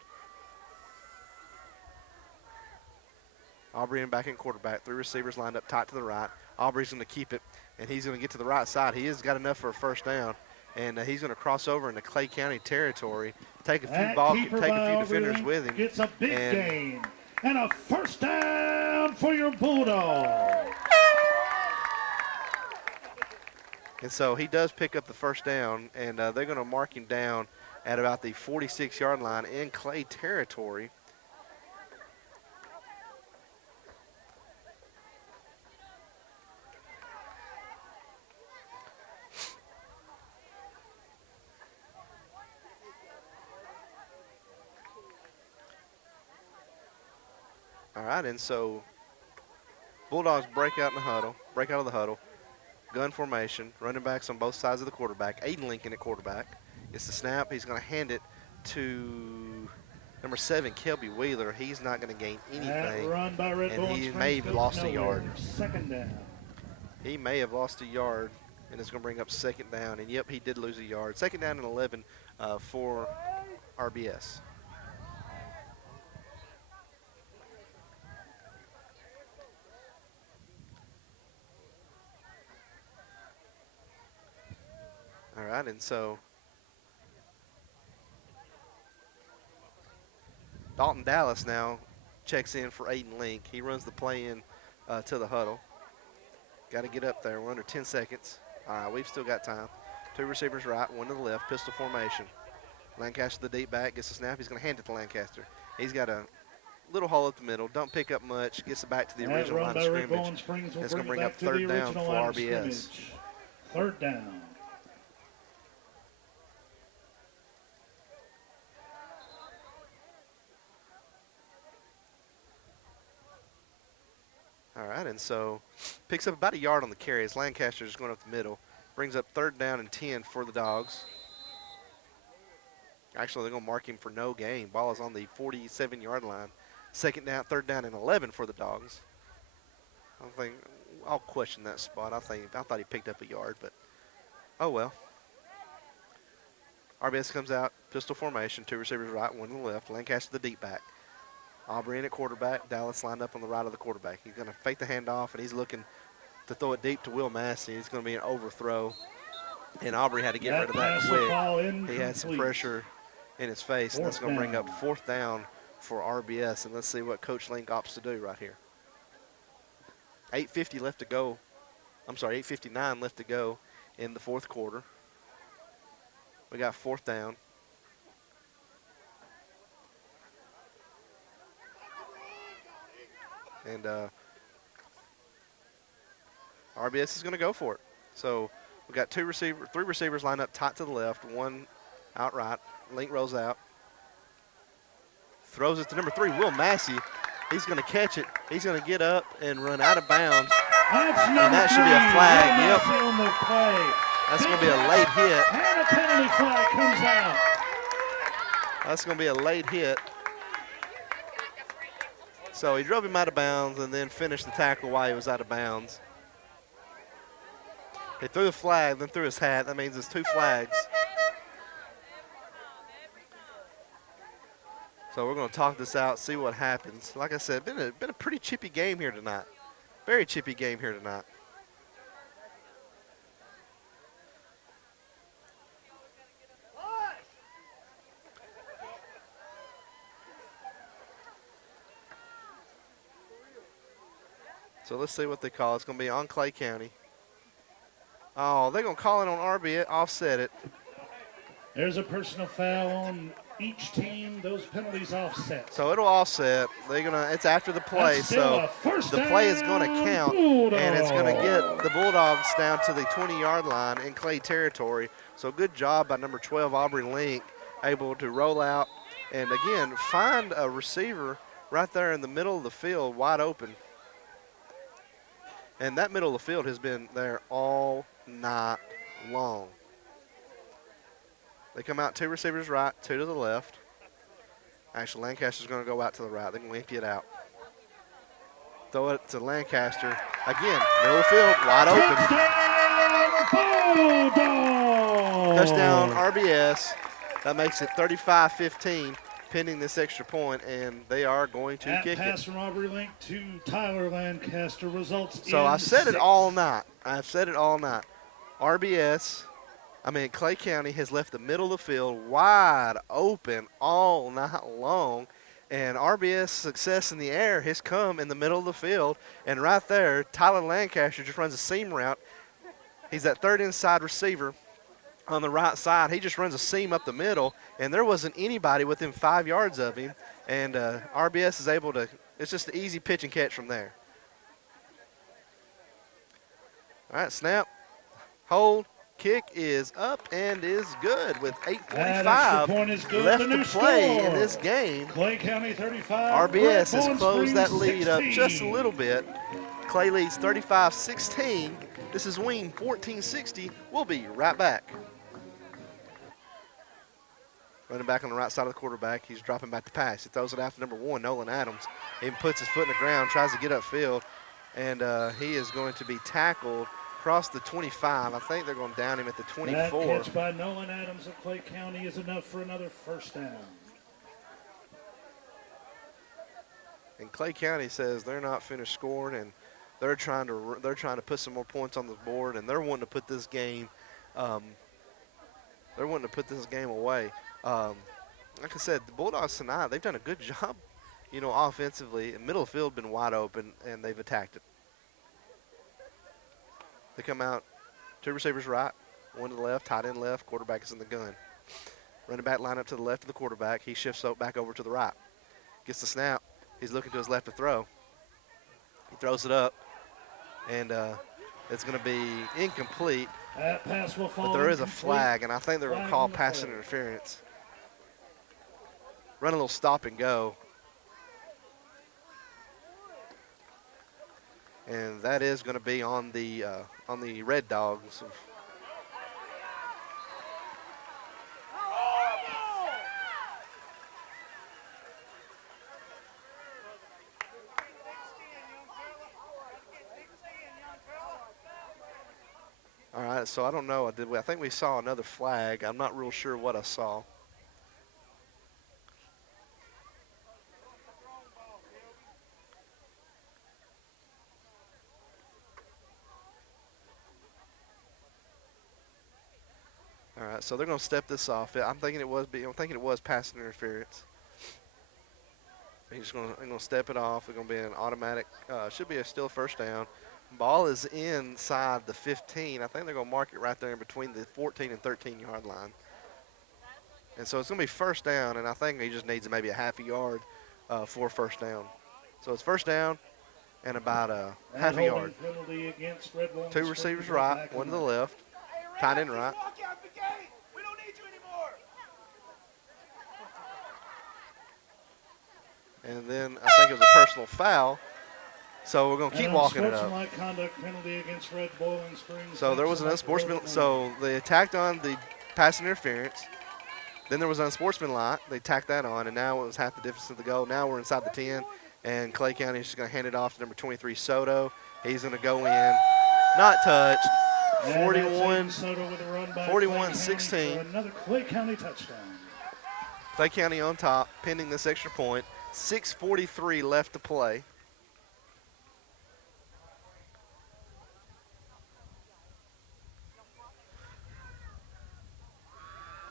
Aubrey and back in quarterback. 3 receivers lined up tight to the right. Aubrey's going to keep it, and he's going to get to the right side. He has got enough for a first down, and he's going to cross over into Clay County territory, take a few Keeper by Aubrey defenders Link with him. gets a big gain and a first down for your Bulldogs. And so he does pick up the first down, and they're going to mark him down at about the 46-yard line in Clay territory. All right, and so Bulldogs break out of the huddle. Gun formation, running backs on both sides of the quarterback. Aiden Lincoln at quarterback. Gets the snap. He's going to hand it to number 7, Kelby Wheeler. He's not going to gain anything, and he may have lost a yard. Second down. He may have lost a yard, and it's going to bring up second down. And, yep, he did lose a yard. Second down and 11 for RBS. All right, and so Dalton Dallas now checks in for Aiden Link. He runs the play in to the huddle. Got to get up there. We're under 10 seconds. All right, we've still got time. 2 receivers right, 1 to the left, pistol formation. Lancaster, the deep back, gets the snap. He's going to hand it to Lancaster. He's got a little hole up the middle. Don't pick up much. Gets it back to the original line of scrimmage. It's going to bring up third down for RBS. Third down. All right, and so picks up about a yard on the carry as Lancaster is going up the middle. Brings up third down and 10 for the Dogs. Actually, they're going to mark him for no gain. Ball is on the 47-yard line. Second down, third down and 11 for the Dogs. I'll question that spot. I thought he picked up a yard, but oh well. RBS comes out, pistol formation, 2 receivers right, 1 to the left. Lancaster the deep back. Aubrey in at quarterback. Dallas lined up on the right of the quarterback. He's going to fake the handoff, and he's looking to throw it deep to Will Massey. It's going to be an overthrow, and Aubrey had to get rid of that quick. He had some pressure in his face, and that's going to bring up fourth down for RBS. And let's see what Coach Link opts to do right here. 8:50 left to go. I'm sorry, 8:59 left to go in the fourth quarter. We got fourth down. And RBS is going to go for it. So we got 3 receivers lined up tight to the left, 1 out right. Link rolls out. Throws it to number 3, Will Massey. He's going to catch it. He's going to get up and run out of bounds. And that should be a flag. Yep. That's going to be a late hit. And a penalty flag comes out. That's going to be a late hit. So he drove him out of bounds and then finished the tackle while he was out of bounds. He threw the flag, then threw his hat. That means it's 2 flags. So we're going to talk this out, see what happens. Like I said, been a pretty chippy game here tonight. Very chippy game here tonight. So let's see what they call. It's going to be on Clay County. Oh, they're going to call it on RBS, offset it. There's a personal foul on each team. Those penalties offset. So it'll offset. It's after the play, so the play is going to count, and it's going to get the Bulldogs down to the 20-yard line in Clay territory. So good job by number 12, Aubrey Link, able to roll out and, again, find a receiver right there in the middle of the field wide open. And that middle of the field has been there all night long. They come out 2 receivers right, 2 to the left. Actually, Lancaster's going to go out to the right. They're going to empty it out. Throw it to Lancaster. Again, middle of the field, wide open. Touchdown, RBS. That makes it 35-15. Pending this extra point, and they are going to kick it. Pass from Aubrey Link to Tyler Lancaster results so in I've said 6. it all night. I've said it all night. RBS, I mean, Clay County has left the middle of the field wide open all night long, and RBS success in the air has come in the middle of the field. And right there, Tyler Lancaster just runs a seam route. He's that third inside receiver on the right side. He just runs a seam up the middle, and there wasn't anybody within 5 yards of him. And RBS is able to, it's just an easy pitch and catch from there. All right, snap, hold, kick is up and is good with 8:45 left to play in this game. Clay County 35. RBS has closed that lead up just a little bit. Clay leads 35-16. This is Wing 1460. We'll be right back. Running back on the right side of the quarterback. He's dropping back to pass. He throws it after number 1, Nolan Adams. He puts his foot in the ground, tries to get upfield, and he is going to be tackled across the 25. I think they're going to down him at the 24. That catch by Nolan Adams of Clay County is enough for another first down. And Clay County says they're not finished scoring, and they're trying to put some more points on the board, and they're wanting to put this game away. Like I said, the Bulldogs tonight, they've done a good job, you know, offensively. The middle of the field been wide open, and they've attacked it. They come out, 2 receivers right, 1 to the left, tight end left, quarterback is in the gun. Running back line up to the left of the quarterback. He shifts back over to the right. Gets the snap. He's looking to his left to throw. He throws it up, and it's going to be incomplete. That pass will fall. But there is a flag, and I think they're going to call pass interference. Run a little stop and go. And that is going to be on the Red Dogs. All right, so I don't know. I think we saw another flag. I'm not real sure what I saw. All right, so they're going to step this off. I'm thinking it was pass interference. He's going to step it off. It's going to be an automatic. Should be still first down. Ball is inside the 15. I think they're going to mark it right there in between the 14 and 13-yard line. And so it's going to be first down, and I think he just needs maybe a half a yard for first down. So it's first down and about half a yard. 2 receivers right, 1 to the left, tight end right. And then I think it was a personal foul. So we're going to keep walking it up. So there was an unsportsmanlike. So they attacked on the pass interference. Then there was unsportsmanlike. They tacked that on, and now it was half the difference of the goal. Now we're inside the 10, and Clay County is just going to hand it off to number 23, Soto. He's going to go in, not touched. 41-16. Another Clay County touchdown. Clay County on top, pending this extra point. 6:43 left to play.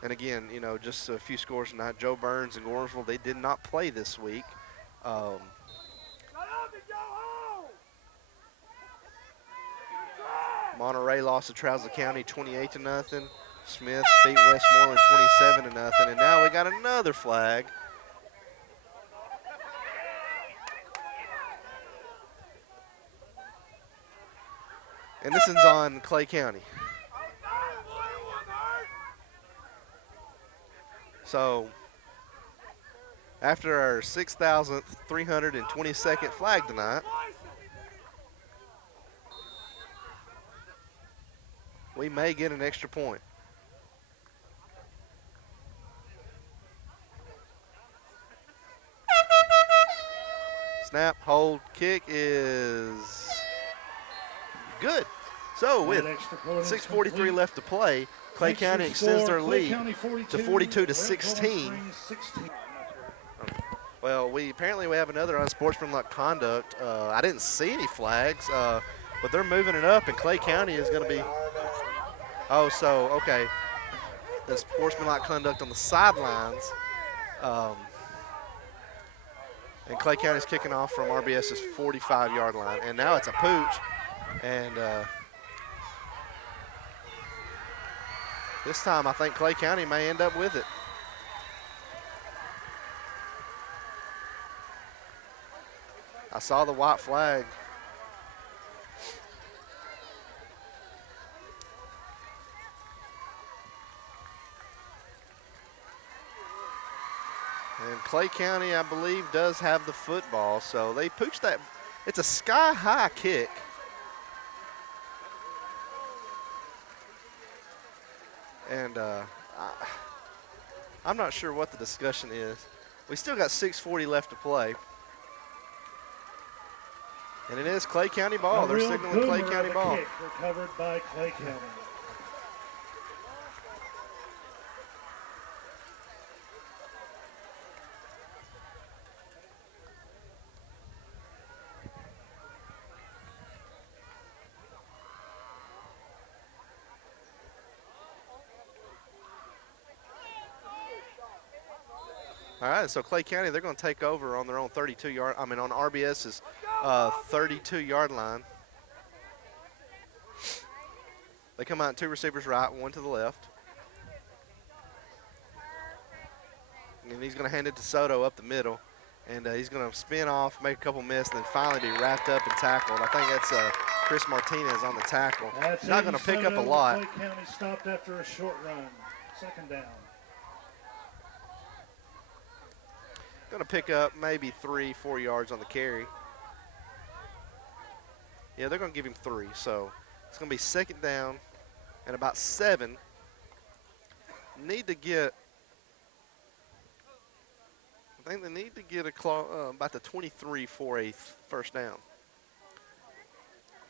And again, you know, just a few scores tonight. Joe Burns and Gornsville, they did not play this week. Monterey lost to Trousdale County 28-0. Smith beat Westmoreland 27-0. And now we got another flag. And this is on Clay County. So after our 6,322nd flag tonight, we may get an extra point. Snap, hold, kick is good. So with 6:43 left to play, Clay County extends their lead to 42-16. Well, apparently we have another unsportsmanlike conduct. I didn't see any flags, but they're moving it up, and Clay County is going to be. Oh, so okay. sportsmanlike conduct on the sidelines. And Clay County's kicking off from RBS's 45-yard line. And now it's a pooch. And this time I think Clay County may end up with it. I saw the white flag. And Clay County, I believe, does have the football. So they pooched that. It's a sky-high kick. And I'm not sure what the discussion is. We still got 6:40 left to play. And it is Clay County ball. They're signaling Clay County ball. Kick recovered by Clay County. All right, so Clay County, they're going to take over on their own 32-yard, on RBS's 32-yard line. They come out 2 receivers right, 1 to the left. And he's going to hand it to Soto up the middle. And he's going to spin off, make a couple misses, and then finally be wrapped up and tackled. I think that's Chris Martinez on the tackle. Not going to pick up a lot. Clay County stopped after a short run. Second down. Going to pick up maybe 3-4 yards on the carry. Yeah, they're going to give him 3. So it's going to be second down and about 7. Need to get, I think they need to get about the 23 for a first down.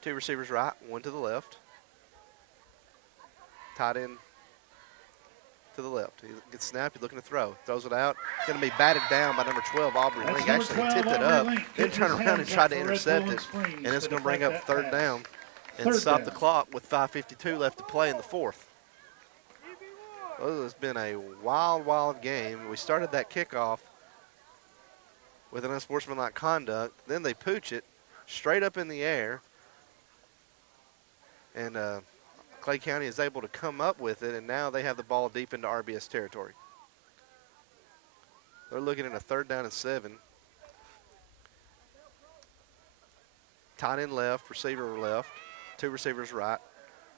2 receivers right, 1 to the left. Tight end to the left. He gets snapped, he's looking to throw. Throws it out. Going to be batted down by number 12, Aubrey Link. Actually tipped it up, then turned around and tried to intercept it. And it's going to bring up third down and stop the clock with 5:52 left to play in the fourth. Well, it's been a wild, wild game. We started that kickoff with an unsportsmanlike conduct. Then they pooch it straight up in the air. And Clay County is able to come up with it, and now they have the ball deep into RBS territory. They're looking at a third down and 7. Tight end left, receiver left, 2 receivers right.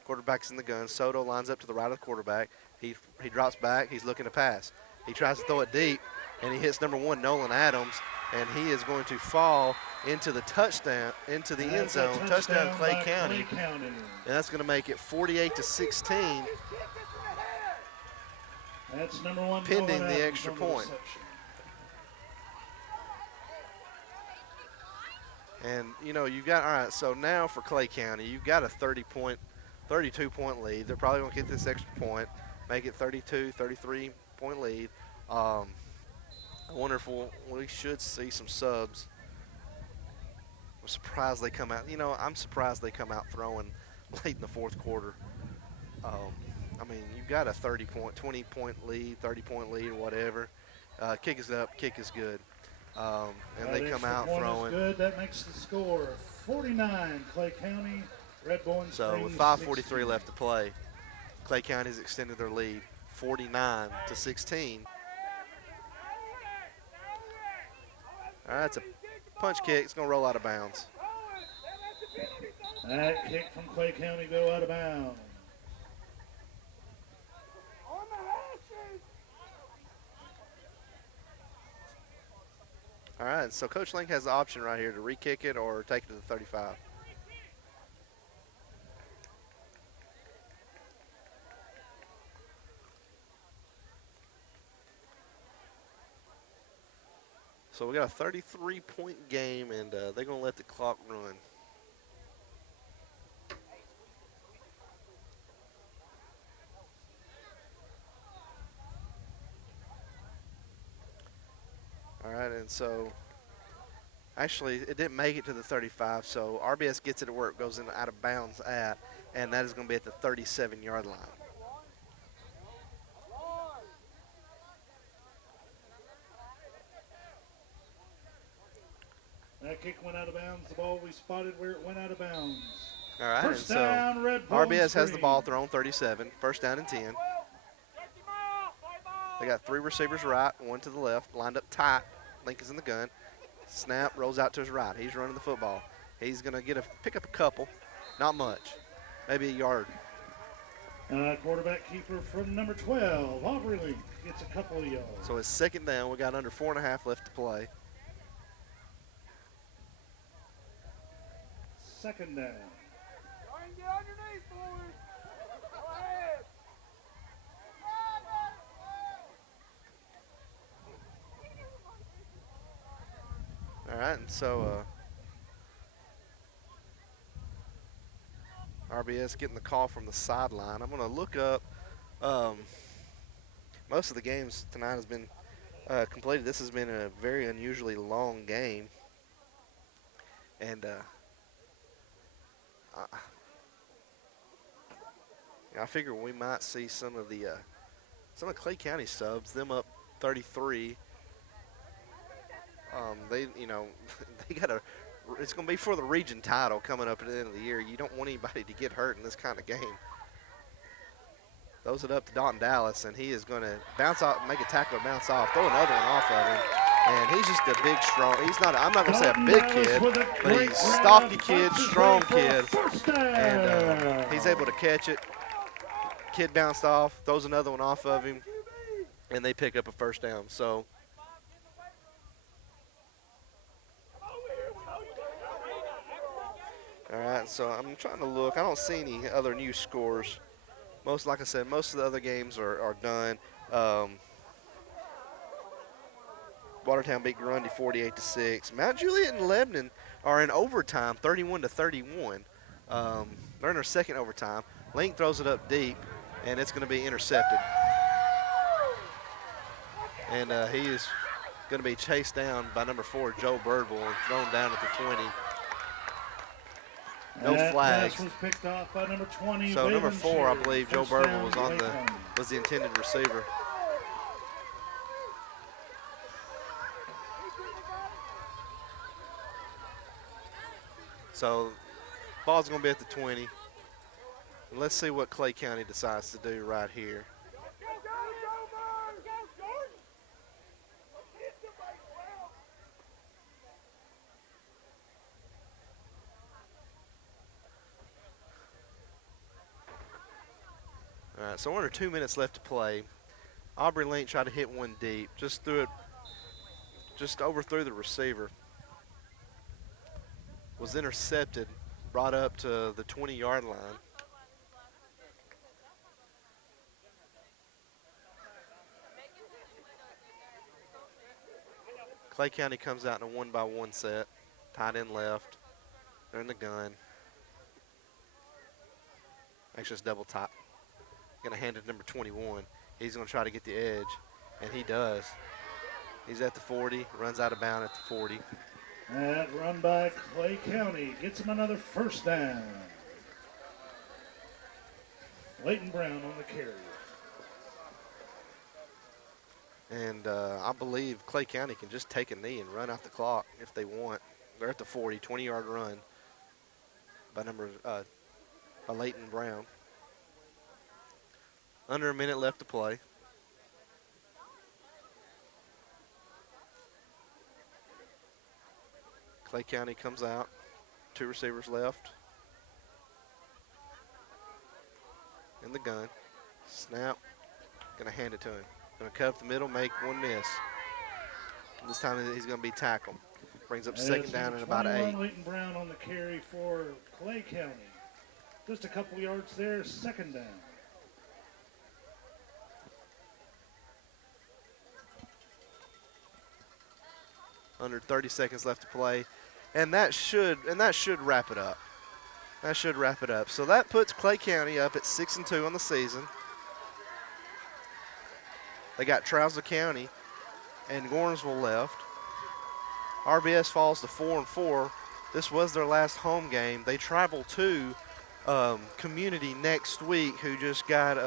Quarterback's in the gun. Soto lines up to the right of the quarterback. He drops back. He's looking to pass. He tries to throw it deep, and he hits number 1, Nolan Adams, and he is going to fall into the touchdown, into the end zone. Touchdown Clay County. And that's going to make it 48-16. That's number 1. Pending the extra point. And, you know, you've got, all right, so now for Clay County, you've got a 32-point lead. They're probably going to get this extra point, make it 32, 33-point lead. I wonder if we should see some subs. I'm surprised they come out. You know, I'm surprised they come out throwing late in the fourth quarter. I mean, you've got a 30-point, 20-point lead, 30-point lead, whatever. Kick is up, kick is good. And they come out throwing. Good. That makes the score 49, Clay County, Red Bowling So Springs, with 5:43 left to play, Clay County has extended their lead 49-16. All right, it's a punch kick. It's going to roll out of bounds. That kick from Clay County go out of bounds. All right, so Coach Link has the option right here to re-kick it or take it to the 35. So we got a 33-point game, and they're going to let the clock run. All right, and so actually it didn't make it to the 35, so RBS gets it at where it goes in out of bounds at, and that is going to be at the 37-yard line. kick went out of bounds. The ball we spotted where it went out of bounds. All right, and First so down, Red Bull RBS has the Green. ball at their own 37, first down and 10. They got 3 receivers right, 1 to the left, lined up tight. Lincoln's in the gun. Snap, rolls out to his right. He's running the football. He's going to pick up a couple, not much, maybe a yard. Quarterback keeper from number 12, Aubrey Link, gets a couple of yards. So it's second down. We got under 4.5 left to play. Second down. Try and get underneath, boys. Go ahead. All right, and so RBS getting the call from the sideline. I'm going to look up. Most of the games tonight has been completed. This has been a very unusually long game, and I figure we might see some of Clay County subs. Them up 33. They got a. It's going to be for the region title coming up at the end of the year. You don't want anybody to get hurt in this kind of game. Throws it up to Dalton Dallas, and he is going to bounce off, make a tackle and bounce off, throw another one off of him. And he's just a big, strong. He's not. I'm not going to say a big kid, but he's a stocky kid, strong kid, and he's able to catch it. Kid bounced off, throws another one off of him, and they pick up a first down. So. All right, so I'm trying to look. I don't see any other new scores. Like I said, most of the other games are done. Watertown beat Grundy 48-6. Mount Juliet and Lebanon are in overtime, 31-31. They're in their second overtime. Link throws it up deep, and it's going to be intercepted. And he is going to be chased down by number 4, Joe Birdwell, and thrown down at the 20. No flags. Pass was picked off by number 20. So number 4, I believe, Joe First Birdwell down, was the intended receiver. So ball's going to be at the 20. And let's see what Clay County decides to do right here. All right, so under 2 minutes left to play. Aubrey Link tried to hit one deep, just overthrew the receiver. Was intercepted, brought up to the 20-yard line. Clay County comes out in a 1-by-1 set, tight end left. They're in the gun. Actually, it's double tight. Going to hand it to number 21. He's going to try to get the edge, and he does. He's at the 40, runs out of bounds at the 40. That run by Clay County gets him another first down. Leighton Brown on the carry. And I believe Clay County can just take a knee and run out the clock if they want. They're at the 40, 20-yard run by Leighton Brown. Under a minute left to play. Clay County comes out. 2 receivers left. In the gun. Snap. Gonna hand it to him. Gonna cut up the middle, make one miss. This time he's gonna be tackled. Brings up second down and about 8. Leighton Brown on the carry for Clay County. Just a couple yards there, second down. Under 30 seconds left to play, and that should wrap it up. That should wrap it up. So that puts Clay County up at 6-2 on the season. They got Trousdale County and Gornsville left. RBS falls to 4-4. This was their last home game. They travel to Community next week, who just got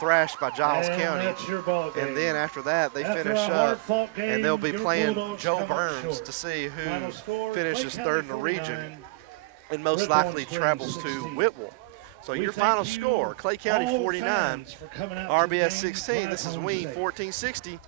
thrashed by Giles And County. that's your ball game. And then after that, they After finish a up, hard-fought game, and they'll be your playing Bulldogs Joe come up Burns short. to see who Final score, finishes Clay third in the County region 49, and most Red likely Thorns travels 16. to Whitwell. So We your thank final you, score, Clay County all 49, fans, for coming out to the RBS game 16. This is home Ween safe. 1460.